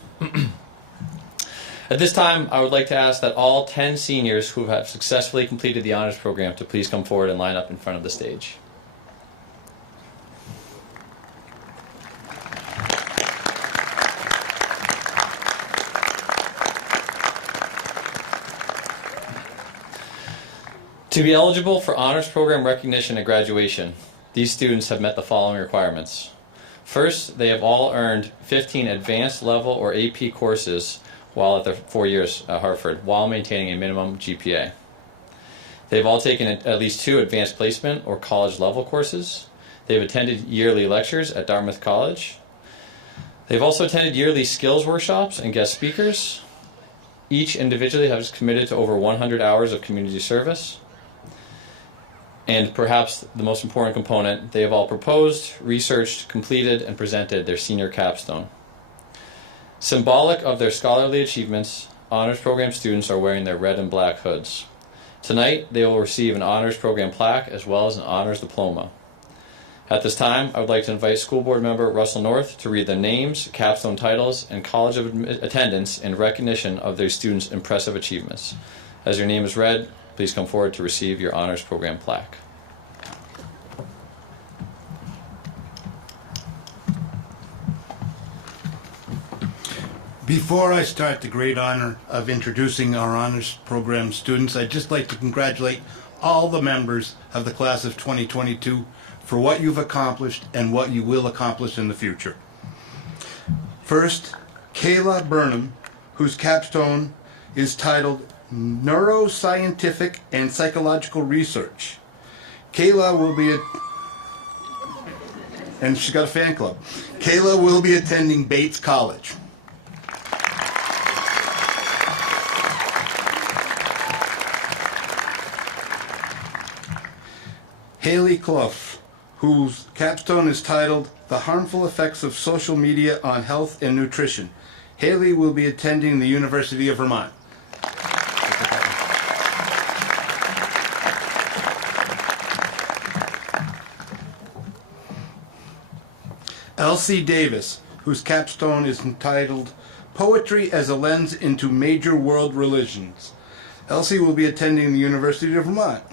At this time, I would like to ask that all 10 seniors who have successfully completed the Honors Program to please come forward and line up in front of the stage. To be eligible for honors program recognition at graduation, these students have met the following requirements. First, they have all earned 15 advanced level or AP courses while at their 4 years at Hartford, while maintaining a minimum GPA. They've all taken at least 2 advanced placement or college level courses. They've attended yearly lectures at Dartmouth College. They've also attended yearly skills workshops and guest speakers. Each individually has committed to over 100 hours of community service. And perhaps the most important component, they have all proposed, researched, completed, and presented their senior capstone. Symbolic of their scholarly achievements, honors program students are wearing their red and black hoods. Tonight, they will receive an honors program plaque as well as an honors diploma. At this time, I would like to invite School Board Member Russell North to read their names, capstone titles, and college of attendance in recognition of their students' impressive achievements. As your name is read, please come forward to receive your honors program plaque. Before I start the great honor of introducing our honors program students, I'd just like to congratulate all the members of the class of 2022 for what you've accomplished and what you will accomplish in the future. First, Kayla Burnham, whose capstone is titled Neuroscientific and Psychological Research. Kayla will be and she's got a fan club. Kayla will be attending Bates College. Haley Clough, whose capstone is titled The Harmful Effects of Social Media on Health and Nutrition. Haley will be attending the University of Vermont. Elsie Davis, whose capstone is entitled Poetry as a Lens into Major World Religions. Elsie will be attending the University of Vermont.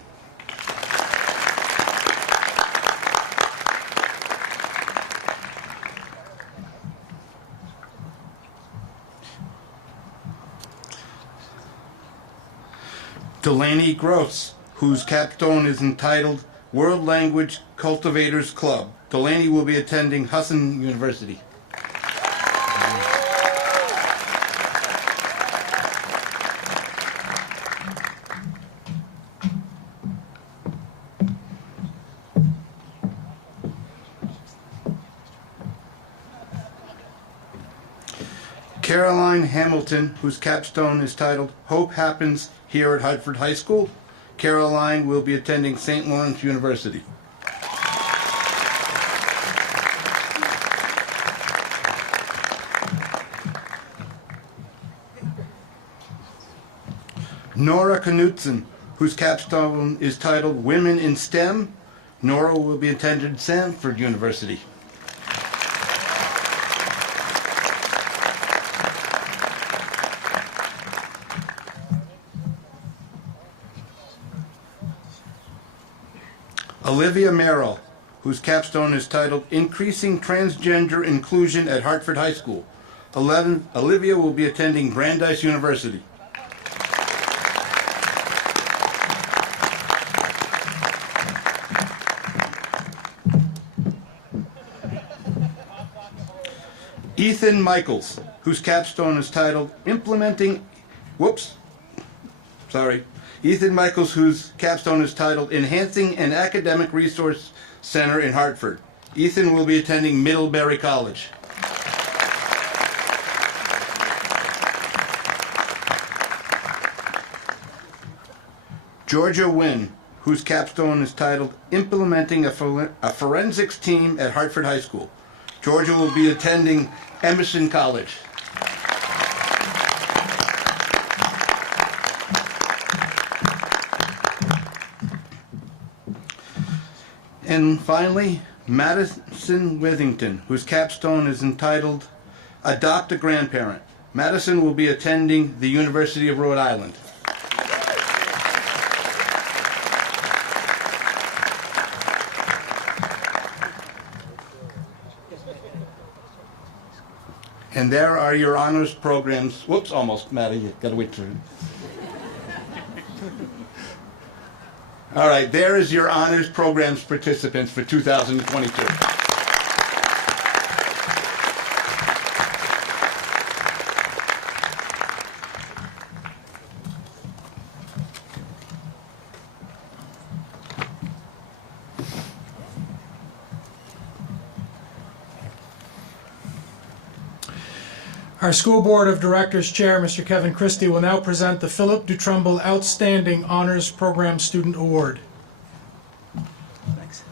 Delaney Gross, whose capstone is entitled World Language Cultivators Club. Delaney will be attending Husson University. Caroline Hamilton, whose capstone is titled Hope Happens Here at Hartford High School. Caroline will be attending St. Lawrence University. Nora Knutson, whose capstone is titled Women in STEM. Nora will be attending Stanford University. Olivia Merrill, whose capstone is titled Increasing Transgender Inclusion at Hartford High School. Olivia will be attending Brandeis University. Ethan Michaels, whose capstone is titled Ethan Michaels, whose capstone is titled Enhancing an Academic Resource Center in Hartford. Ethan will be attending Middlebury College. Georgia Wynn, whose capstone is titled Implementing a Forensics Team at Hartford High School. Georgia will be attending Emerson College. And finally, Madison Withington, whose capstone is entitled Adopt a Grandparent. Madison will be attending the University of Rhode Island. And there are your honors programs. Whoops, almost, Maddie, you gotta wait for it. All right, there is your honors programs participants for 2022. Our School Board of Directors Chair, Mr. Kevin Christie, will now present the Philip Dutrumbull Outstanding Honors Program Student Award. Thanks.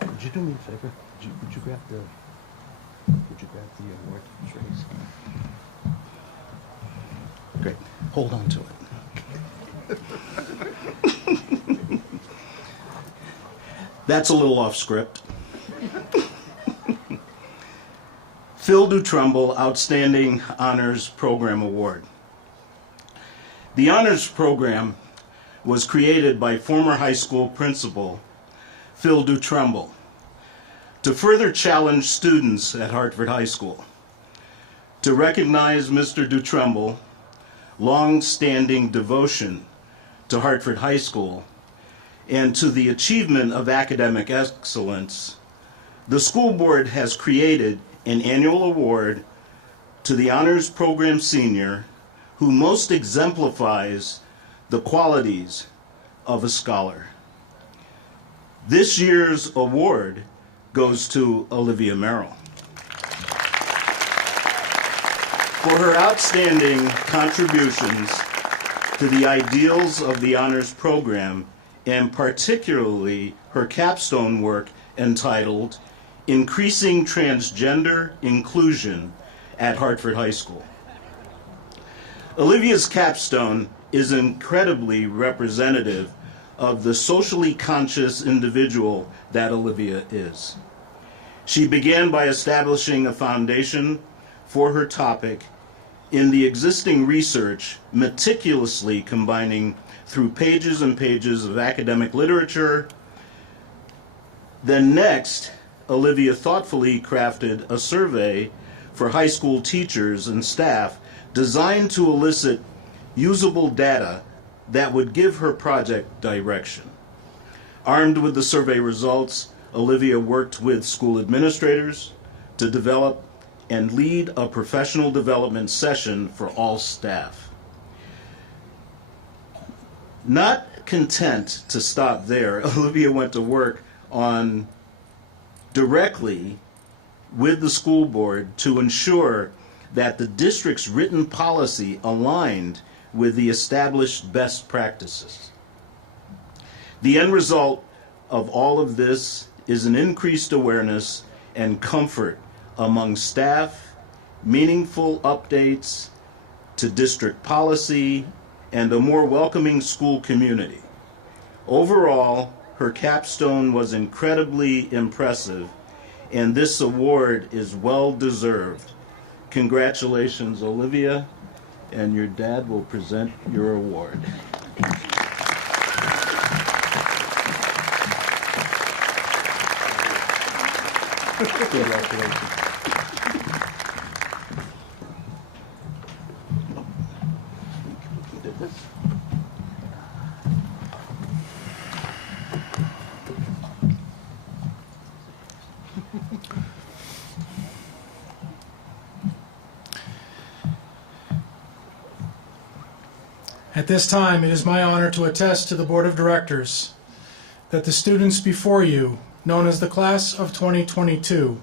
Would you do me a favor? Would you grab the award trays? Great. Hold on to it. That's a little off script. Phil Dutrumbull Outstanding Honors Program Award. The Honors Program was created by former high school principal Phil Dutrumbull to further challenge students at Hartford High School, to recognize Mr. Dutrumbull's long-standing devotion to Hartford High School and to the achievement of academic excellence. The school board has created an annual award to the Honors Program senior who most exemplifies the qualities of a scholar. This year's award goes to Olivia Merrill for her outstanding contributions to the ideals of the Honors Program, and particularly her capstone work entitled Increasing Transgender Inclusion at Hartford High School. Olivia's capstone is incredibly representative of the socially conscious individual that Olivia is. She began by establishing a foundation for her topic in the existing research, meticulously combining through pages and pages of academic literature. Then next, Olivia thoughtfully crafted a survey for high school teachers and staff designed to elicit usable data that would give her project direction. Armed with the survey results, Olivia worked with school administrators to develop and lead a professional development session for all staff. Not content to stop there, Olivia went to work on directly with the school board to ensure that the district's written policy aligned with the established best practices. The end result of all of this is an increased awareness and comfort among staff, meaningful updates to district policy, and a more welcoming school community. Overall, her capstone was incredibly impressive, and this award is well deserved. Congratulations, Olivia, and your dad will present your award. Congratulations. At this time, it is my honor to attest to the Board of Directors that the students before you, known as the Class of 2022,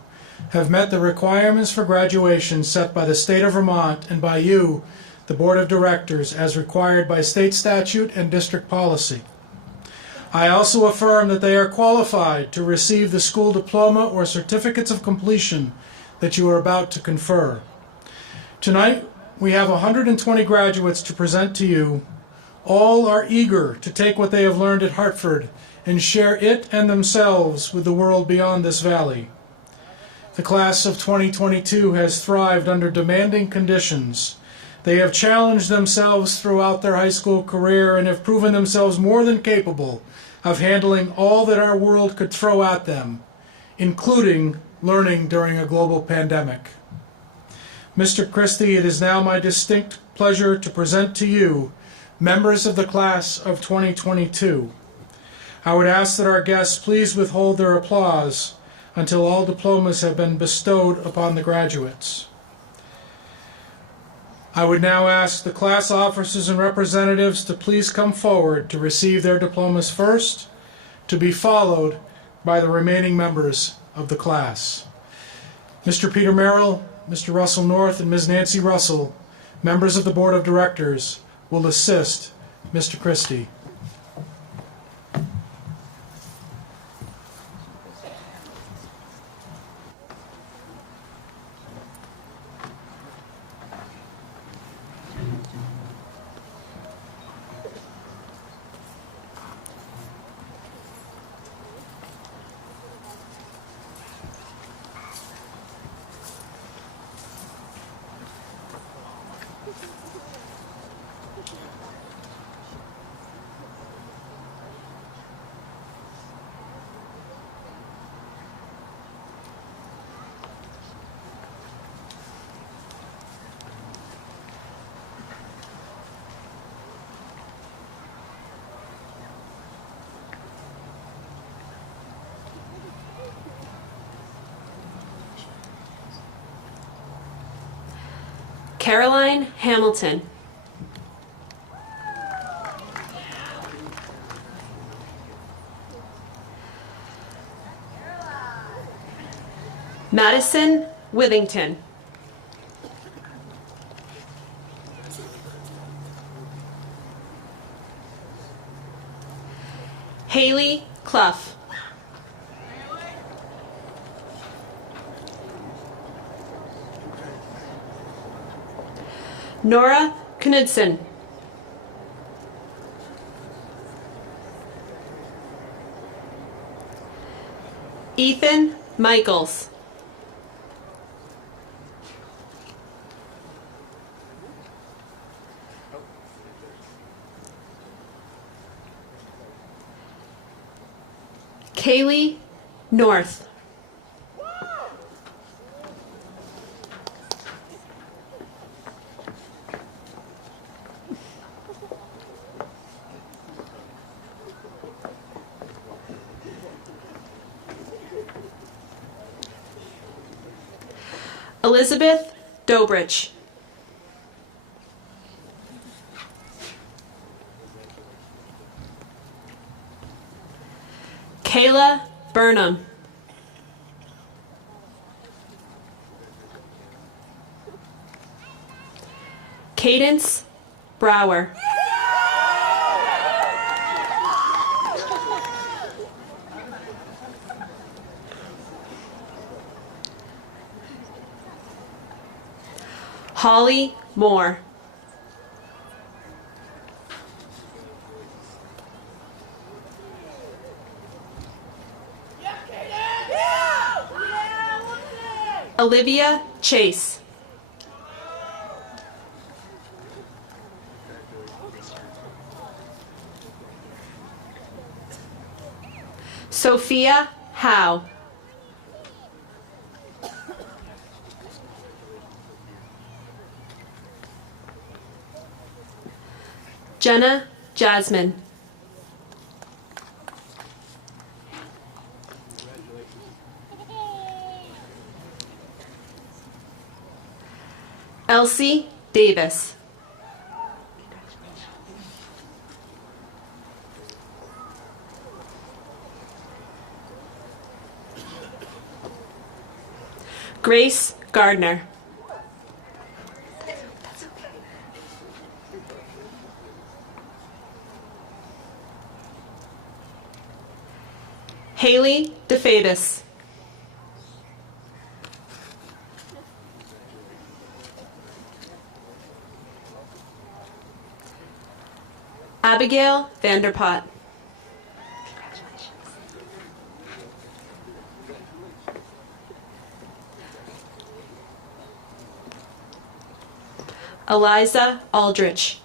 have met the requirements for graduation set by the State of Vermont and by you, the Board of Directors, as required by state statute and district policy. I also affirm that they are qualified to receive the school diploma or certificates of completion that you are about to confer. Tonight, we have 120 graduates to present to you. All are eager to take what they have learned at Hartford and share it and themselves with the world beyond this valley. The class of 2022 has thrived under demanding conditions. They have challenged themselves throughout their high school career and have proven themselves more than capable of handling all that our world could throw at them, including learning during a global pandemic. Mr. Christie, it is now my distinct pleasure to present to you members of the class of 2022. I would ask that our guests please withhold their applause until all diplomas have been bestowed upon the graduates. I would now ask the class officers and representatives to please come forward to receive their diplomas first, to be followed by the remaining members of the class. Mr. Peter Merrill, Mr. Russell North, and Ms. Nancy Russell, members of the Board of Directors, will assist Mr. Christie. Caroline Hamilton. Madison Withington. Haley Clough. Nora Knudsen. Ethan Michaels. Kaylee North. Elizabeth Dobrich. Kayla Burnham. Cadence Brower. Holly Moore. Olivia Chase. Sophia Howe. Jenna Jasmine. Elsie Davis. Grace Gardner. Haley DeFatis. Abigail Vanderpot. Eliza Aldrich.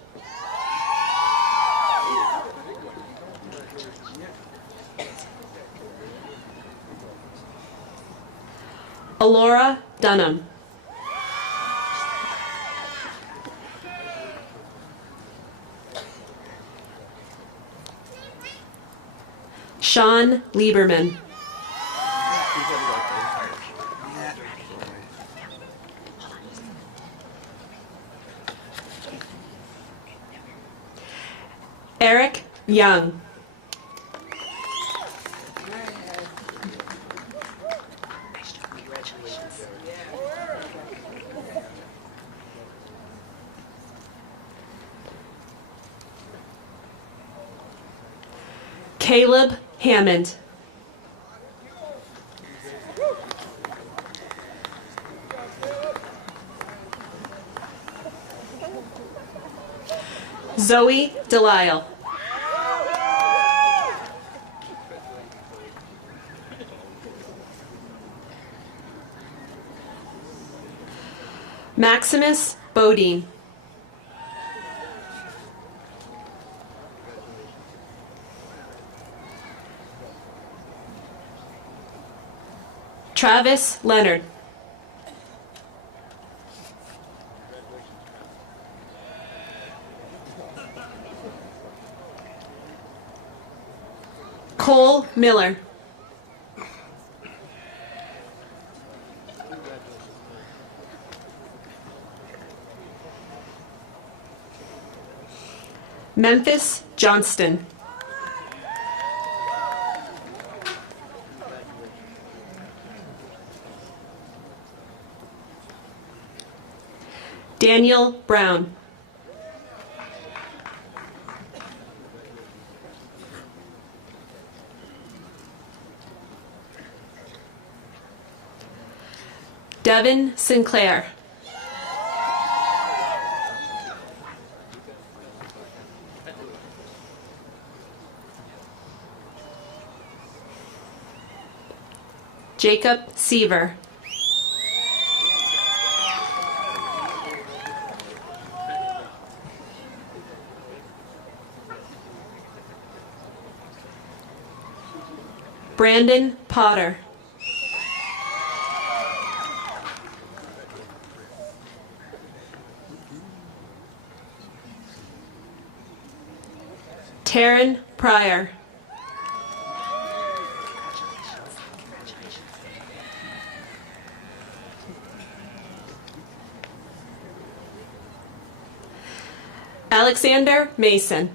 Alora Dunham. Sean Lieberman. Eric Young. Caleb Hammond. Zoe Delisle. Maximus Bodine. Travis Leonard. Cole Miller. Memphis Johnston. Daniel Brown. Devin Sinclair. Jacob Seaver. Brandon Potter. Taryn Pryor. Alexander Mason.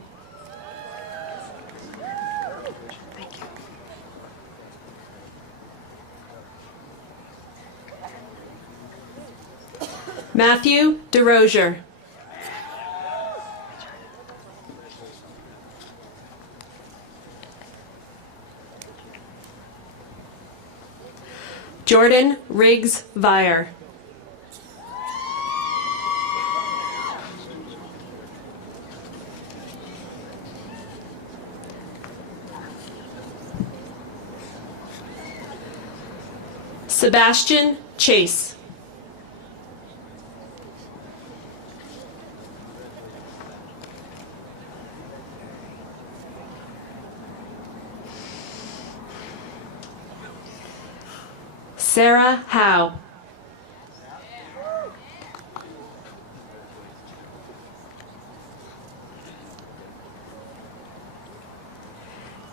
Matthew DeRozier. Jordan Riggs Vire. Sebastian Chase. Sarah Howe.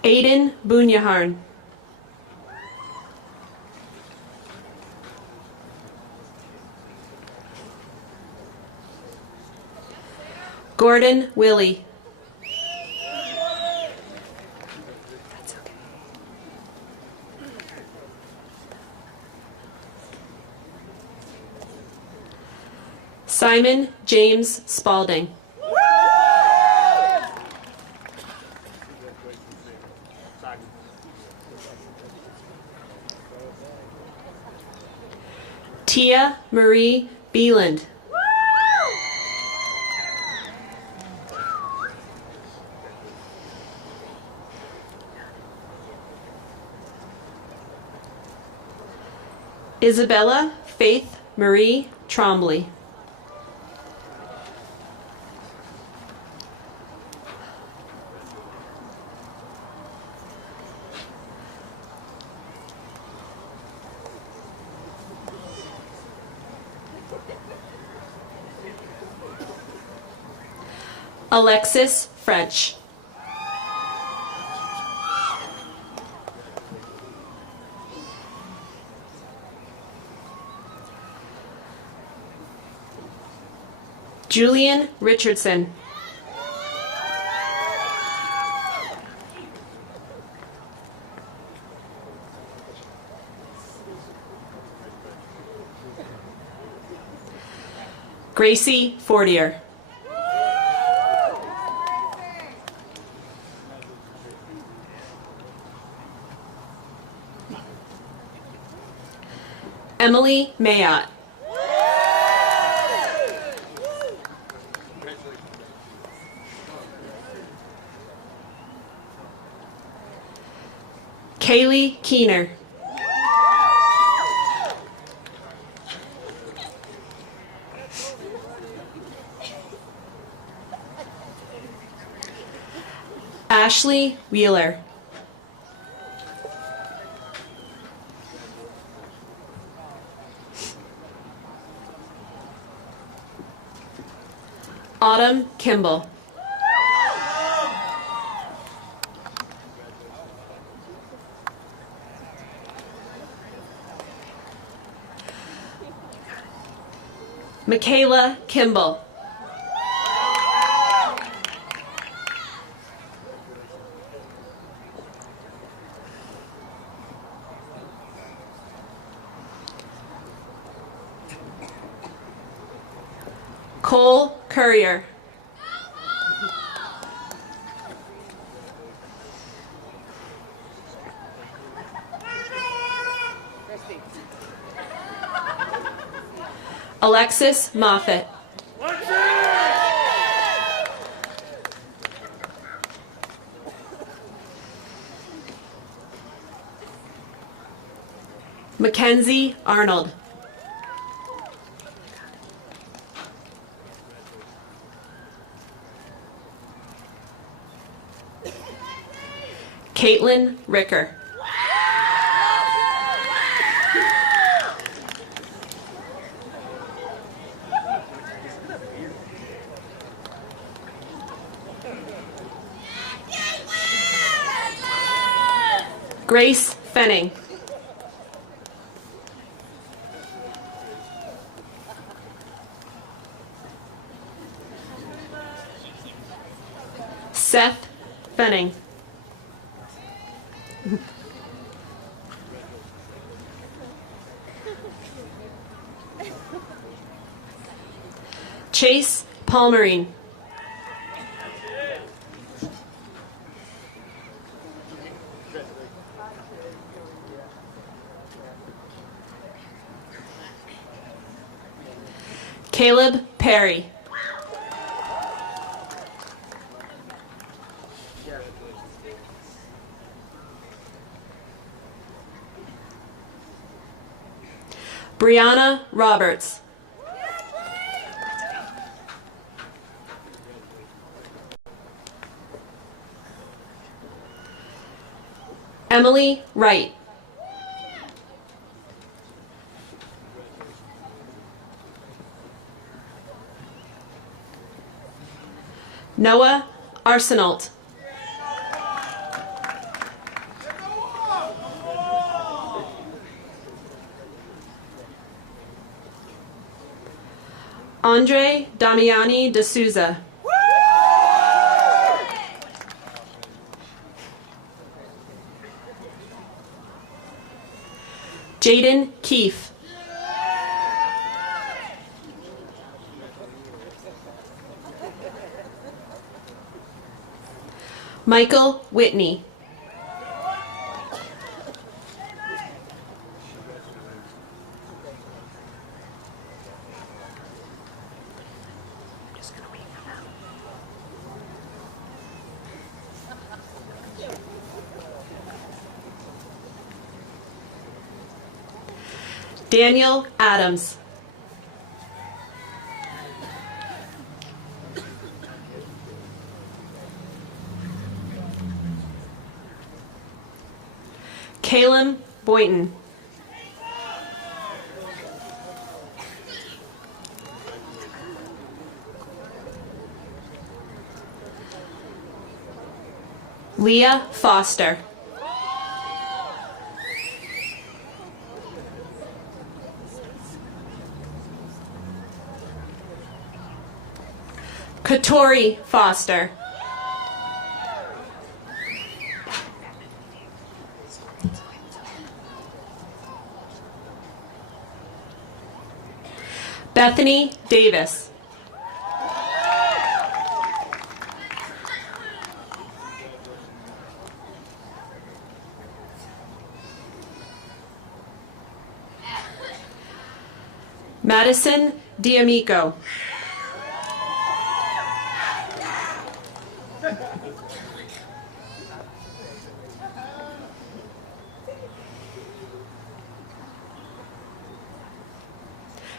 Aiden Bunyaharn. Gordon Willie. That's okay. Simon James Spalding. Tia Marie Beeland. Isabella Faith Marie Trombley. Alexis French. Julian Richardson. Gracie Fortier. Emily Mayotte. Kaylee Keener. Ashley Wheeler. Autumn Kimball. Michaela Kimball. Cole Courier. Alexis Moffett. Mackenzie Arnold. Caitlin Ricker. Grace Fenning. Seth Fenning. Chase Palmerine. Caleb Perry. Brianna Roberts. Emily Wright. Noah Arsenault. Andre Damiani de Souza. Jaden Keefe. Michael Whitney. Daniel Adams. Caleb Boynton. Leah Foster. Katori Foster. Bethany Davis. Madison D'Amico.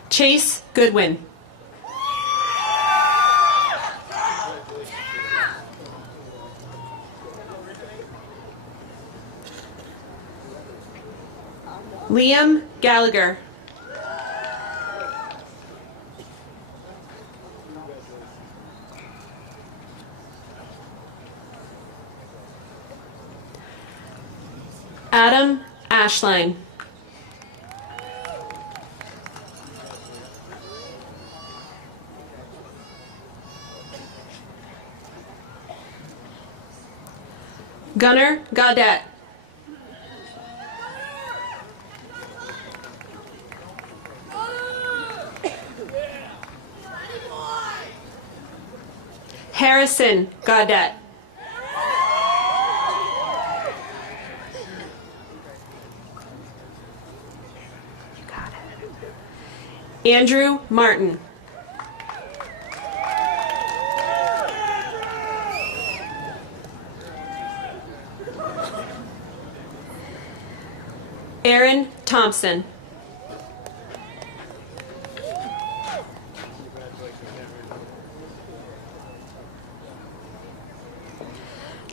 Chase Goodwin. Liam Gallagher. Adam Ashline. Gunnar Gaudette. Harrison Gaudette. Andrew Martin. Aaron Thompson.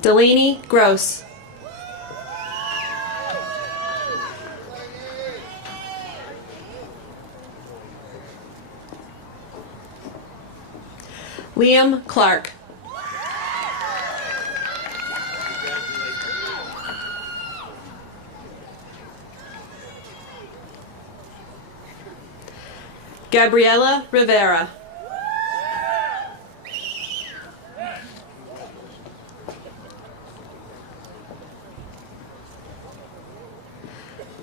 Delaney Gross. Liam Clark. Gabriela Rivera.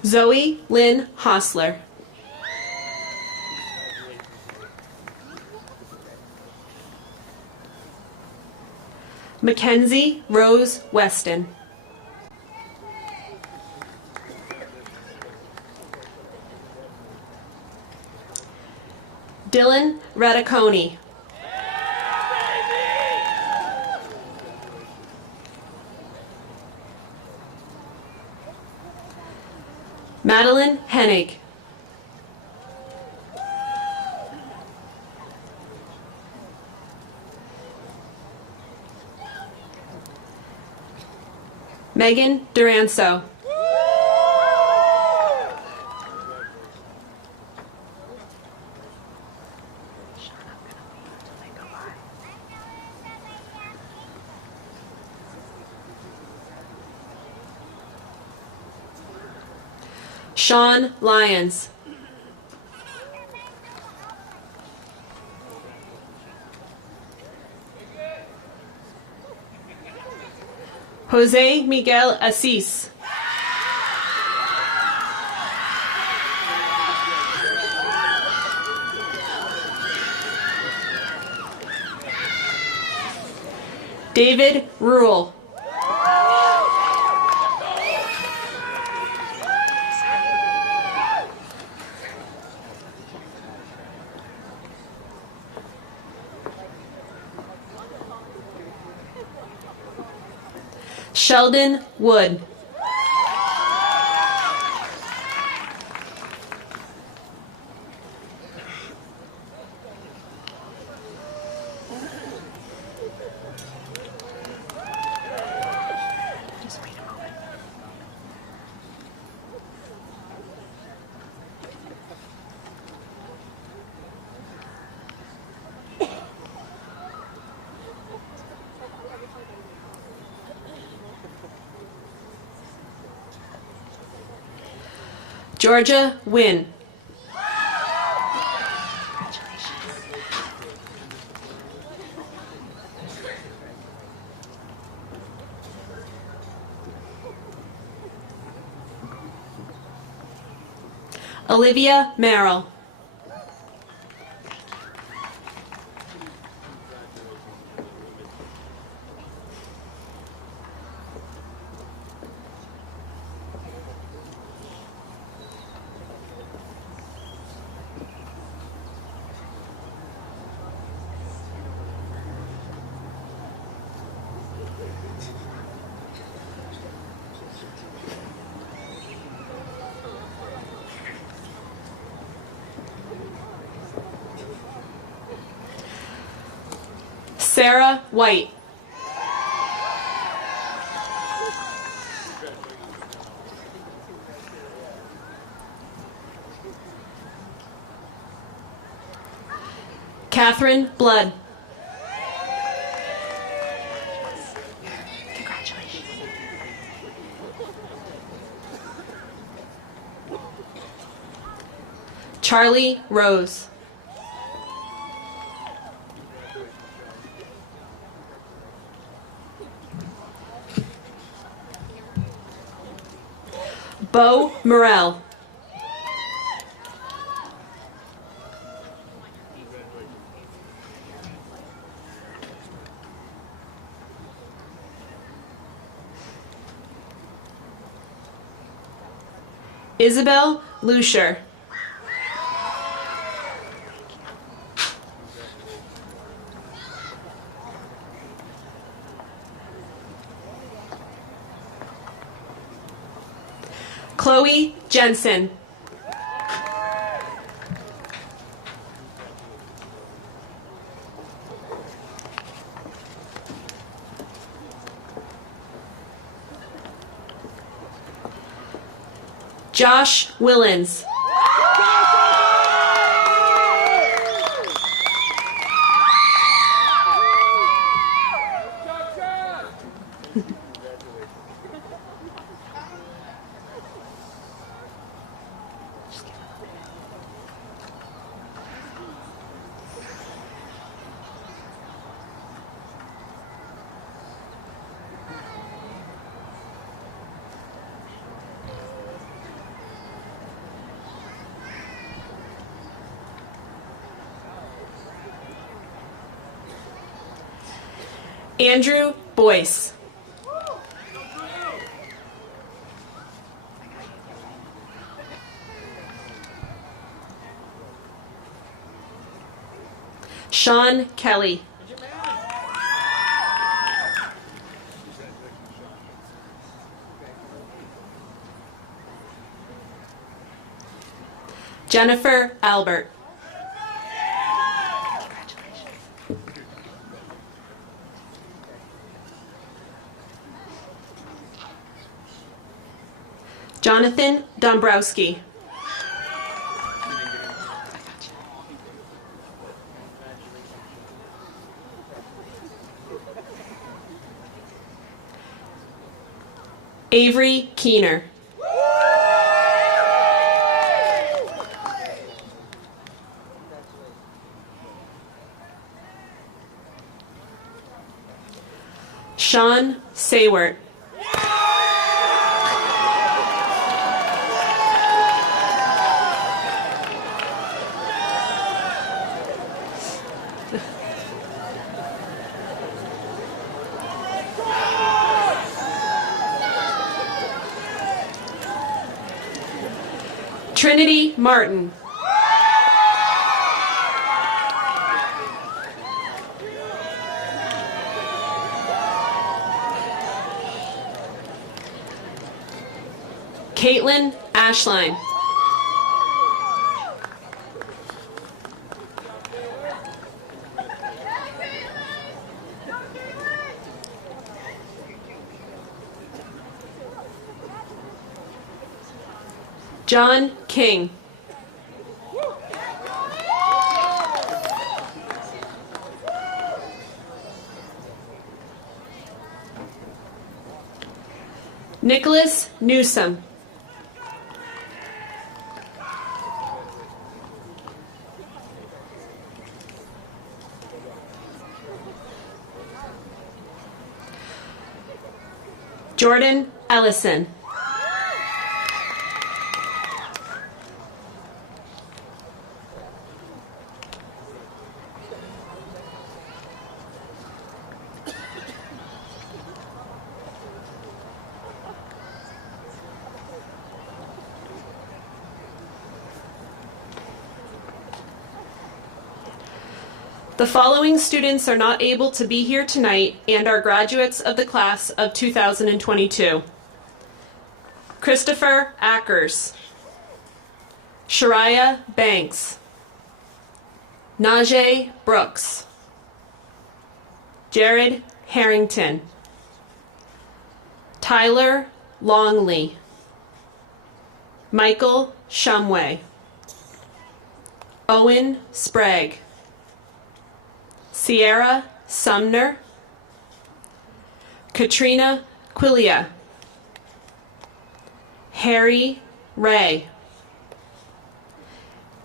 Zoe Lynn Hostler. Mackenzie Rose Weston. Dylan Radiconi. Madeline Hennig. Megan Duranso. Sean Lyons. Jose Miguel Assis. David Rule. Sheldon Wood. Georgia Wynn. Olivia Merrill. Sarah White. Catherine Blood. Congratulations. Charlie Rose. Bo Morell. Isabel Lucier. Chloe Jensen. Josh Willens. Andrew Boyce. Sean Kelly. Jennifer Albert. Jonathan Dombrowski. Avery Keener. Sean Saywert. Trinity Martin. Caitlin Ashline. John King. Nicholas Newsom. Jordan Ellison. The following students are not able to be here tonight and are graduates of the class of 2022. Christopher Ackers, Shariah Banks, Najee Brooks, Jared Harrington, Tyler Longley, Michael Shumway, Owen Sprague, Sierra Sumner, Katrina Quillia, Harry Ray,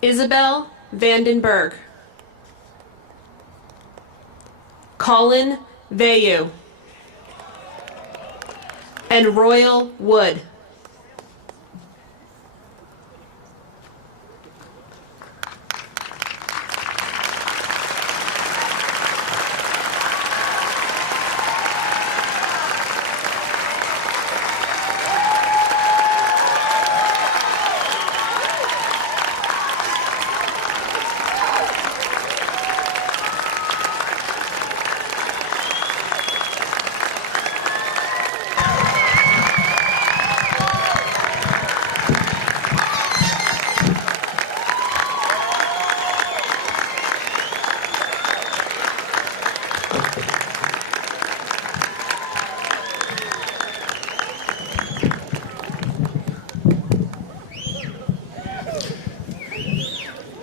Isabel Vandenberg, Colin Vayu, and Royal Wood.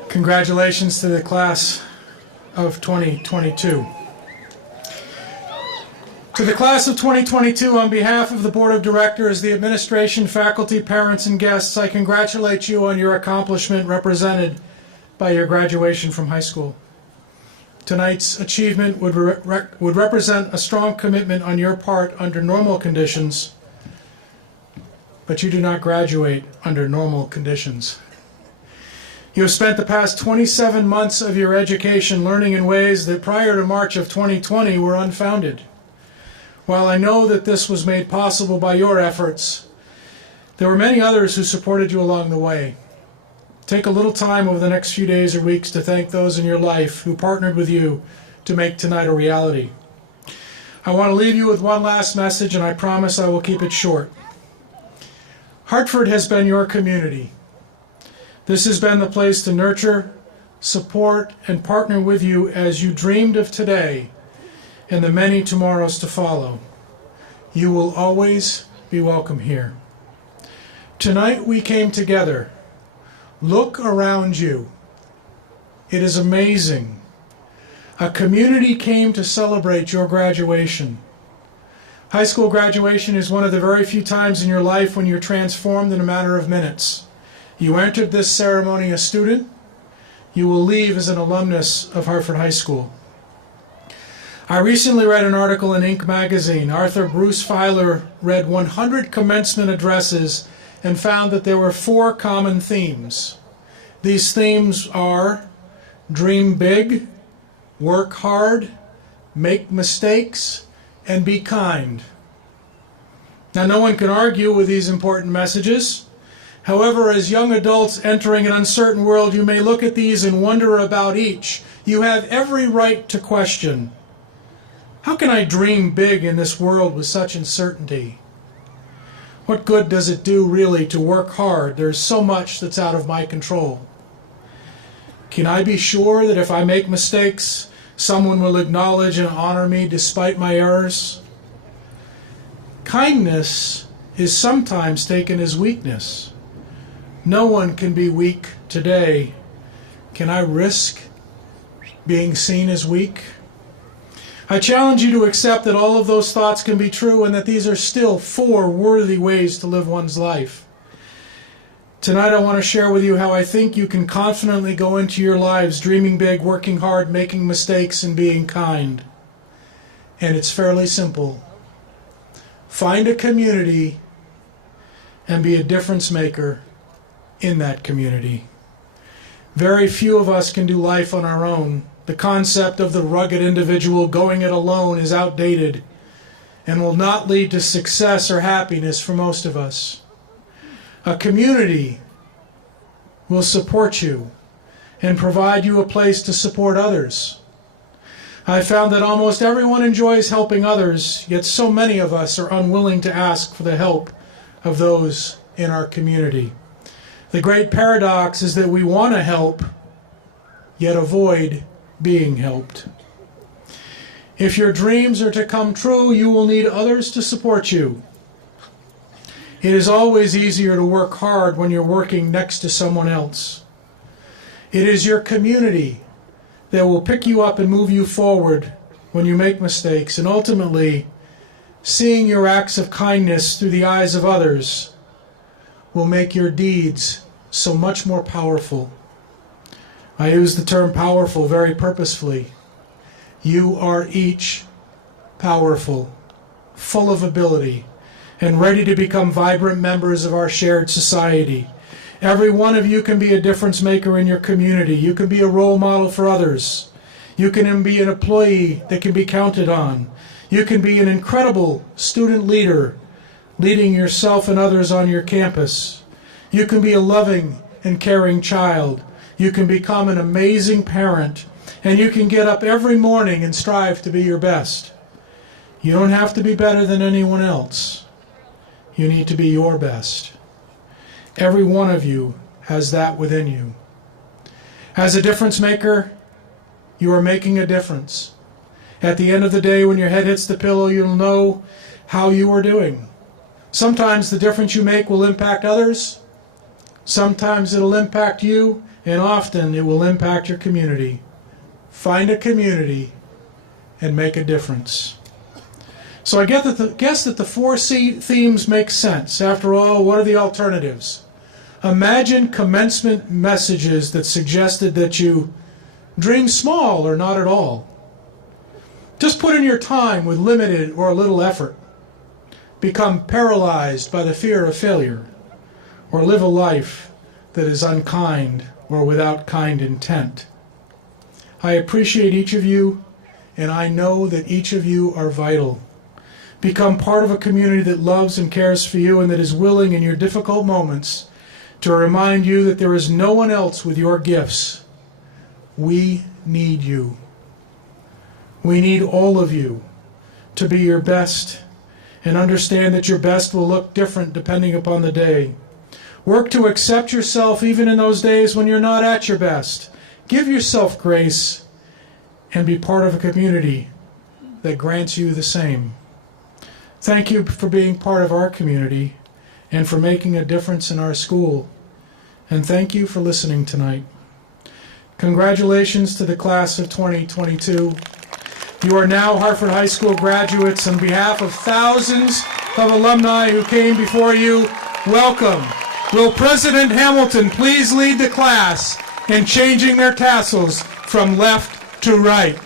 Congratulations to the class of 2022. To the class of 2022, on behalf of the Board of Directors, the administration, faculty, parents, and guests, I congratulate you on your accomplishment represented by your graduation from high school. Tonight's achievement would represent a strong commitment on your part under normal conditions, but you do not graduate under normal conditions. You have spent the past 27 months of your education learning in ways that prior to March of 2020 were unfounded. While I know that this was made possible by your efforts, there were many others who supported you along the way. Take a little time over the next few days or weeks to thank those in your life who partnered with you to make tonight a reality. I want to leave you with one last message, and I promise I will keep it short. Hartford has been your community. This has been the place to nurture, support, and partner with you as you dreamed of today and the many tomorrows to follow. You will always be welcome here. Tonight we came together. Look around you. It is amazing. A community came to celebrate your graduation. High school graduation is one of the very few times in your life when you're transformed in a matter of minutes. You entered this ceremony a student. You will leave as an alumnus of Hartford High School. I recently read an article in Inc. magazine. Author Bruce Feiler read 100 commencement addresses and found that there were 4 common themes. These themes are dream big, work hard, make mistakes, and be kind. Now, no one can argue with these important messages. However, as young adults entering an uncertain world, you may look at these and wonder about each. You have every right to question, how can I dream big in this world with such uncertainty? What good does it do really to work hard? There's so much that's out of my control. Can I be sure that if I make mistakes, someone will acknowledge and honor me despite my errors? Kindness is sometimes taken as weakness. No one can be weak today. Can I risk being seen as weak? I challenge you to accept that all of those thoughts can be true and that these are still 4 worthy ways to live one's life. Tonight I want to share with you how I think you can confidently go into your lives dreaming big, working hard, making mistakes, and being kind. And it's fairly simple. Find a community and be a difference maker in that community. Very few of us can do life on our own. The concept of the rugged individual going it alone is outdated and will not lead to success or happiness for most of us. A community will support you and provide you a place to support others. I found that almost everyone enjoys helping others, yet so many of us are unwilling to ask for the help of those in our community. The great paradox is that we want to help, yet avoid being helped. If your dreams are to come true, you will need others to support you. It is always easier to work hard when you're working next to someone else. It is your community that will pick you up and move you forward when you make mistakes, and ultimately, seeing your acts of kindness through the eyes of others will make your deeds so much more powerful. I use the term powerful very purposefully. You are each powerful, full of ability, and ready to become vibrant members of our shared society. Every one of you can be a difference maker in your community. You can be a role model for others. You can be an employee that can be counted on. You can be an incredible student leader, leading yourself and others on your campus. You can be a loving and caring child. You can become an amazing parent. And you can get up every morning and strive to be your best. You don't have to be better than anyone else. You need to be your best. Every one of you has that within you. As a difference maker, you are making a difference. At the end of the day, when your head hits the pillow, you'll know how you are doing. Sometimes the difference you make will impact others. Sometimes it'll impact you, and often it will impact your community. Find a community and make a difference. So I guess that the four themes make sense. After all, what are the alternatives? Imagine commencement messages that suggested that you dream small or not at all. Just put in your time with limited or little effort. Become paralyzed by the fear of failure, or live a life that is unkind or without kind intent. I appreciate each of you, and I know that each of you are vital. Become part of a community that loves and cares for you and that is willing in your difficult moments to remind you that there is no one else with your gifts. We need you. We need all of you to be your best and understand that your best will look different depending upon the day. Work to accept yourself even in those days when you're not at your best. Give yourself grace and be part of a community that grants you the same. Thank you for being part of our community and for making a difference in our school. And thank you for listening tonight. Congratulations to the class of 2022. You are now Hartford High School graduates. On behalf of thousands of alumni who came before you, welcome. Will President Hamilton please lead the class in changing their tassels from left to right?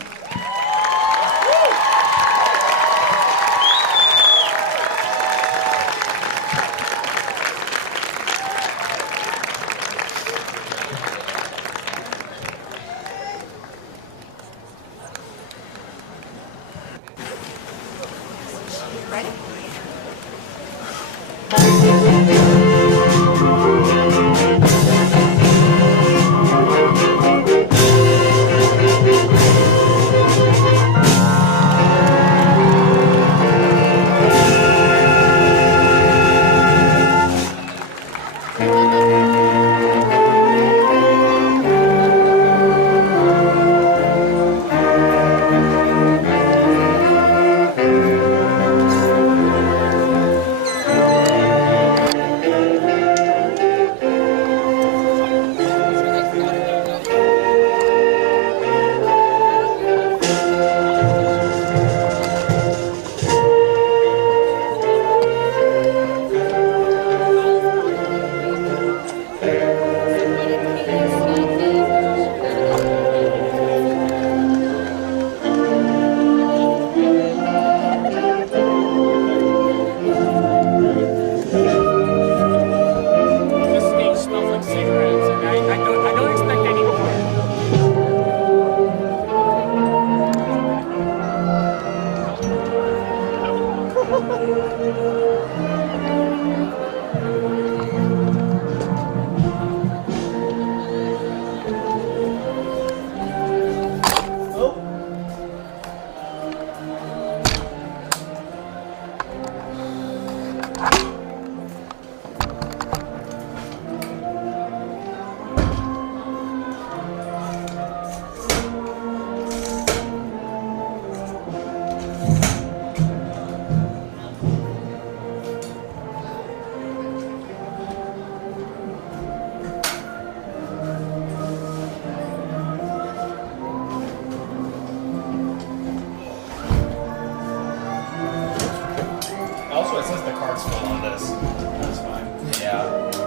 heart's full on this. That's fine. Yeah.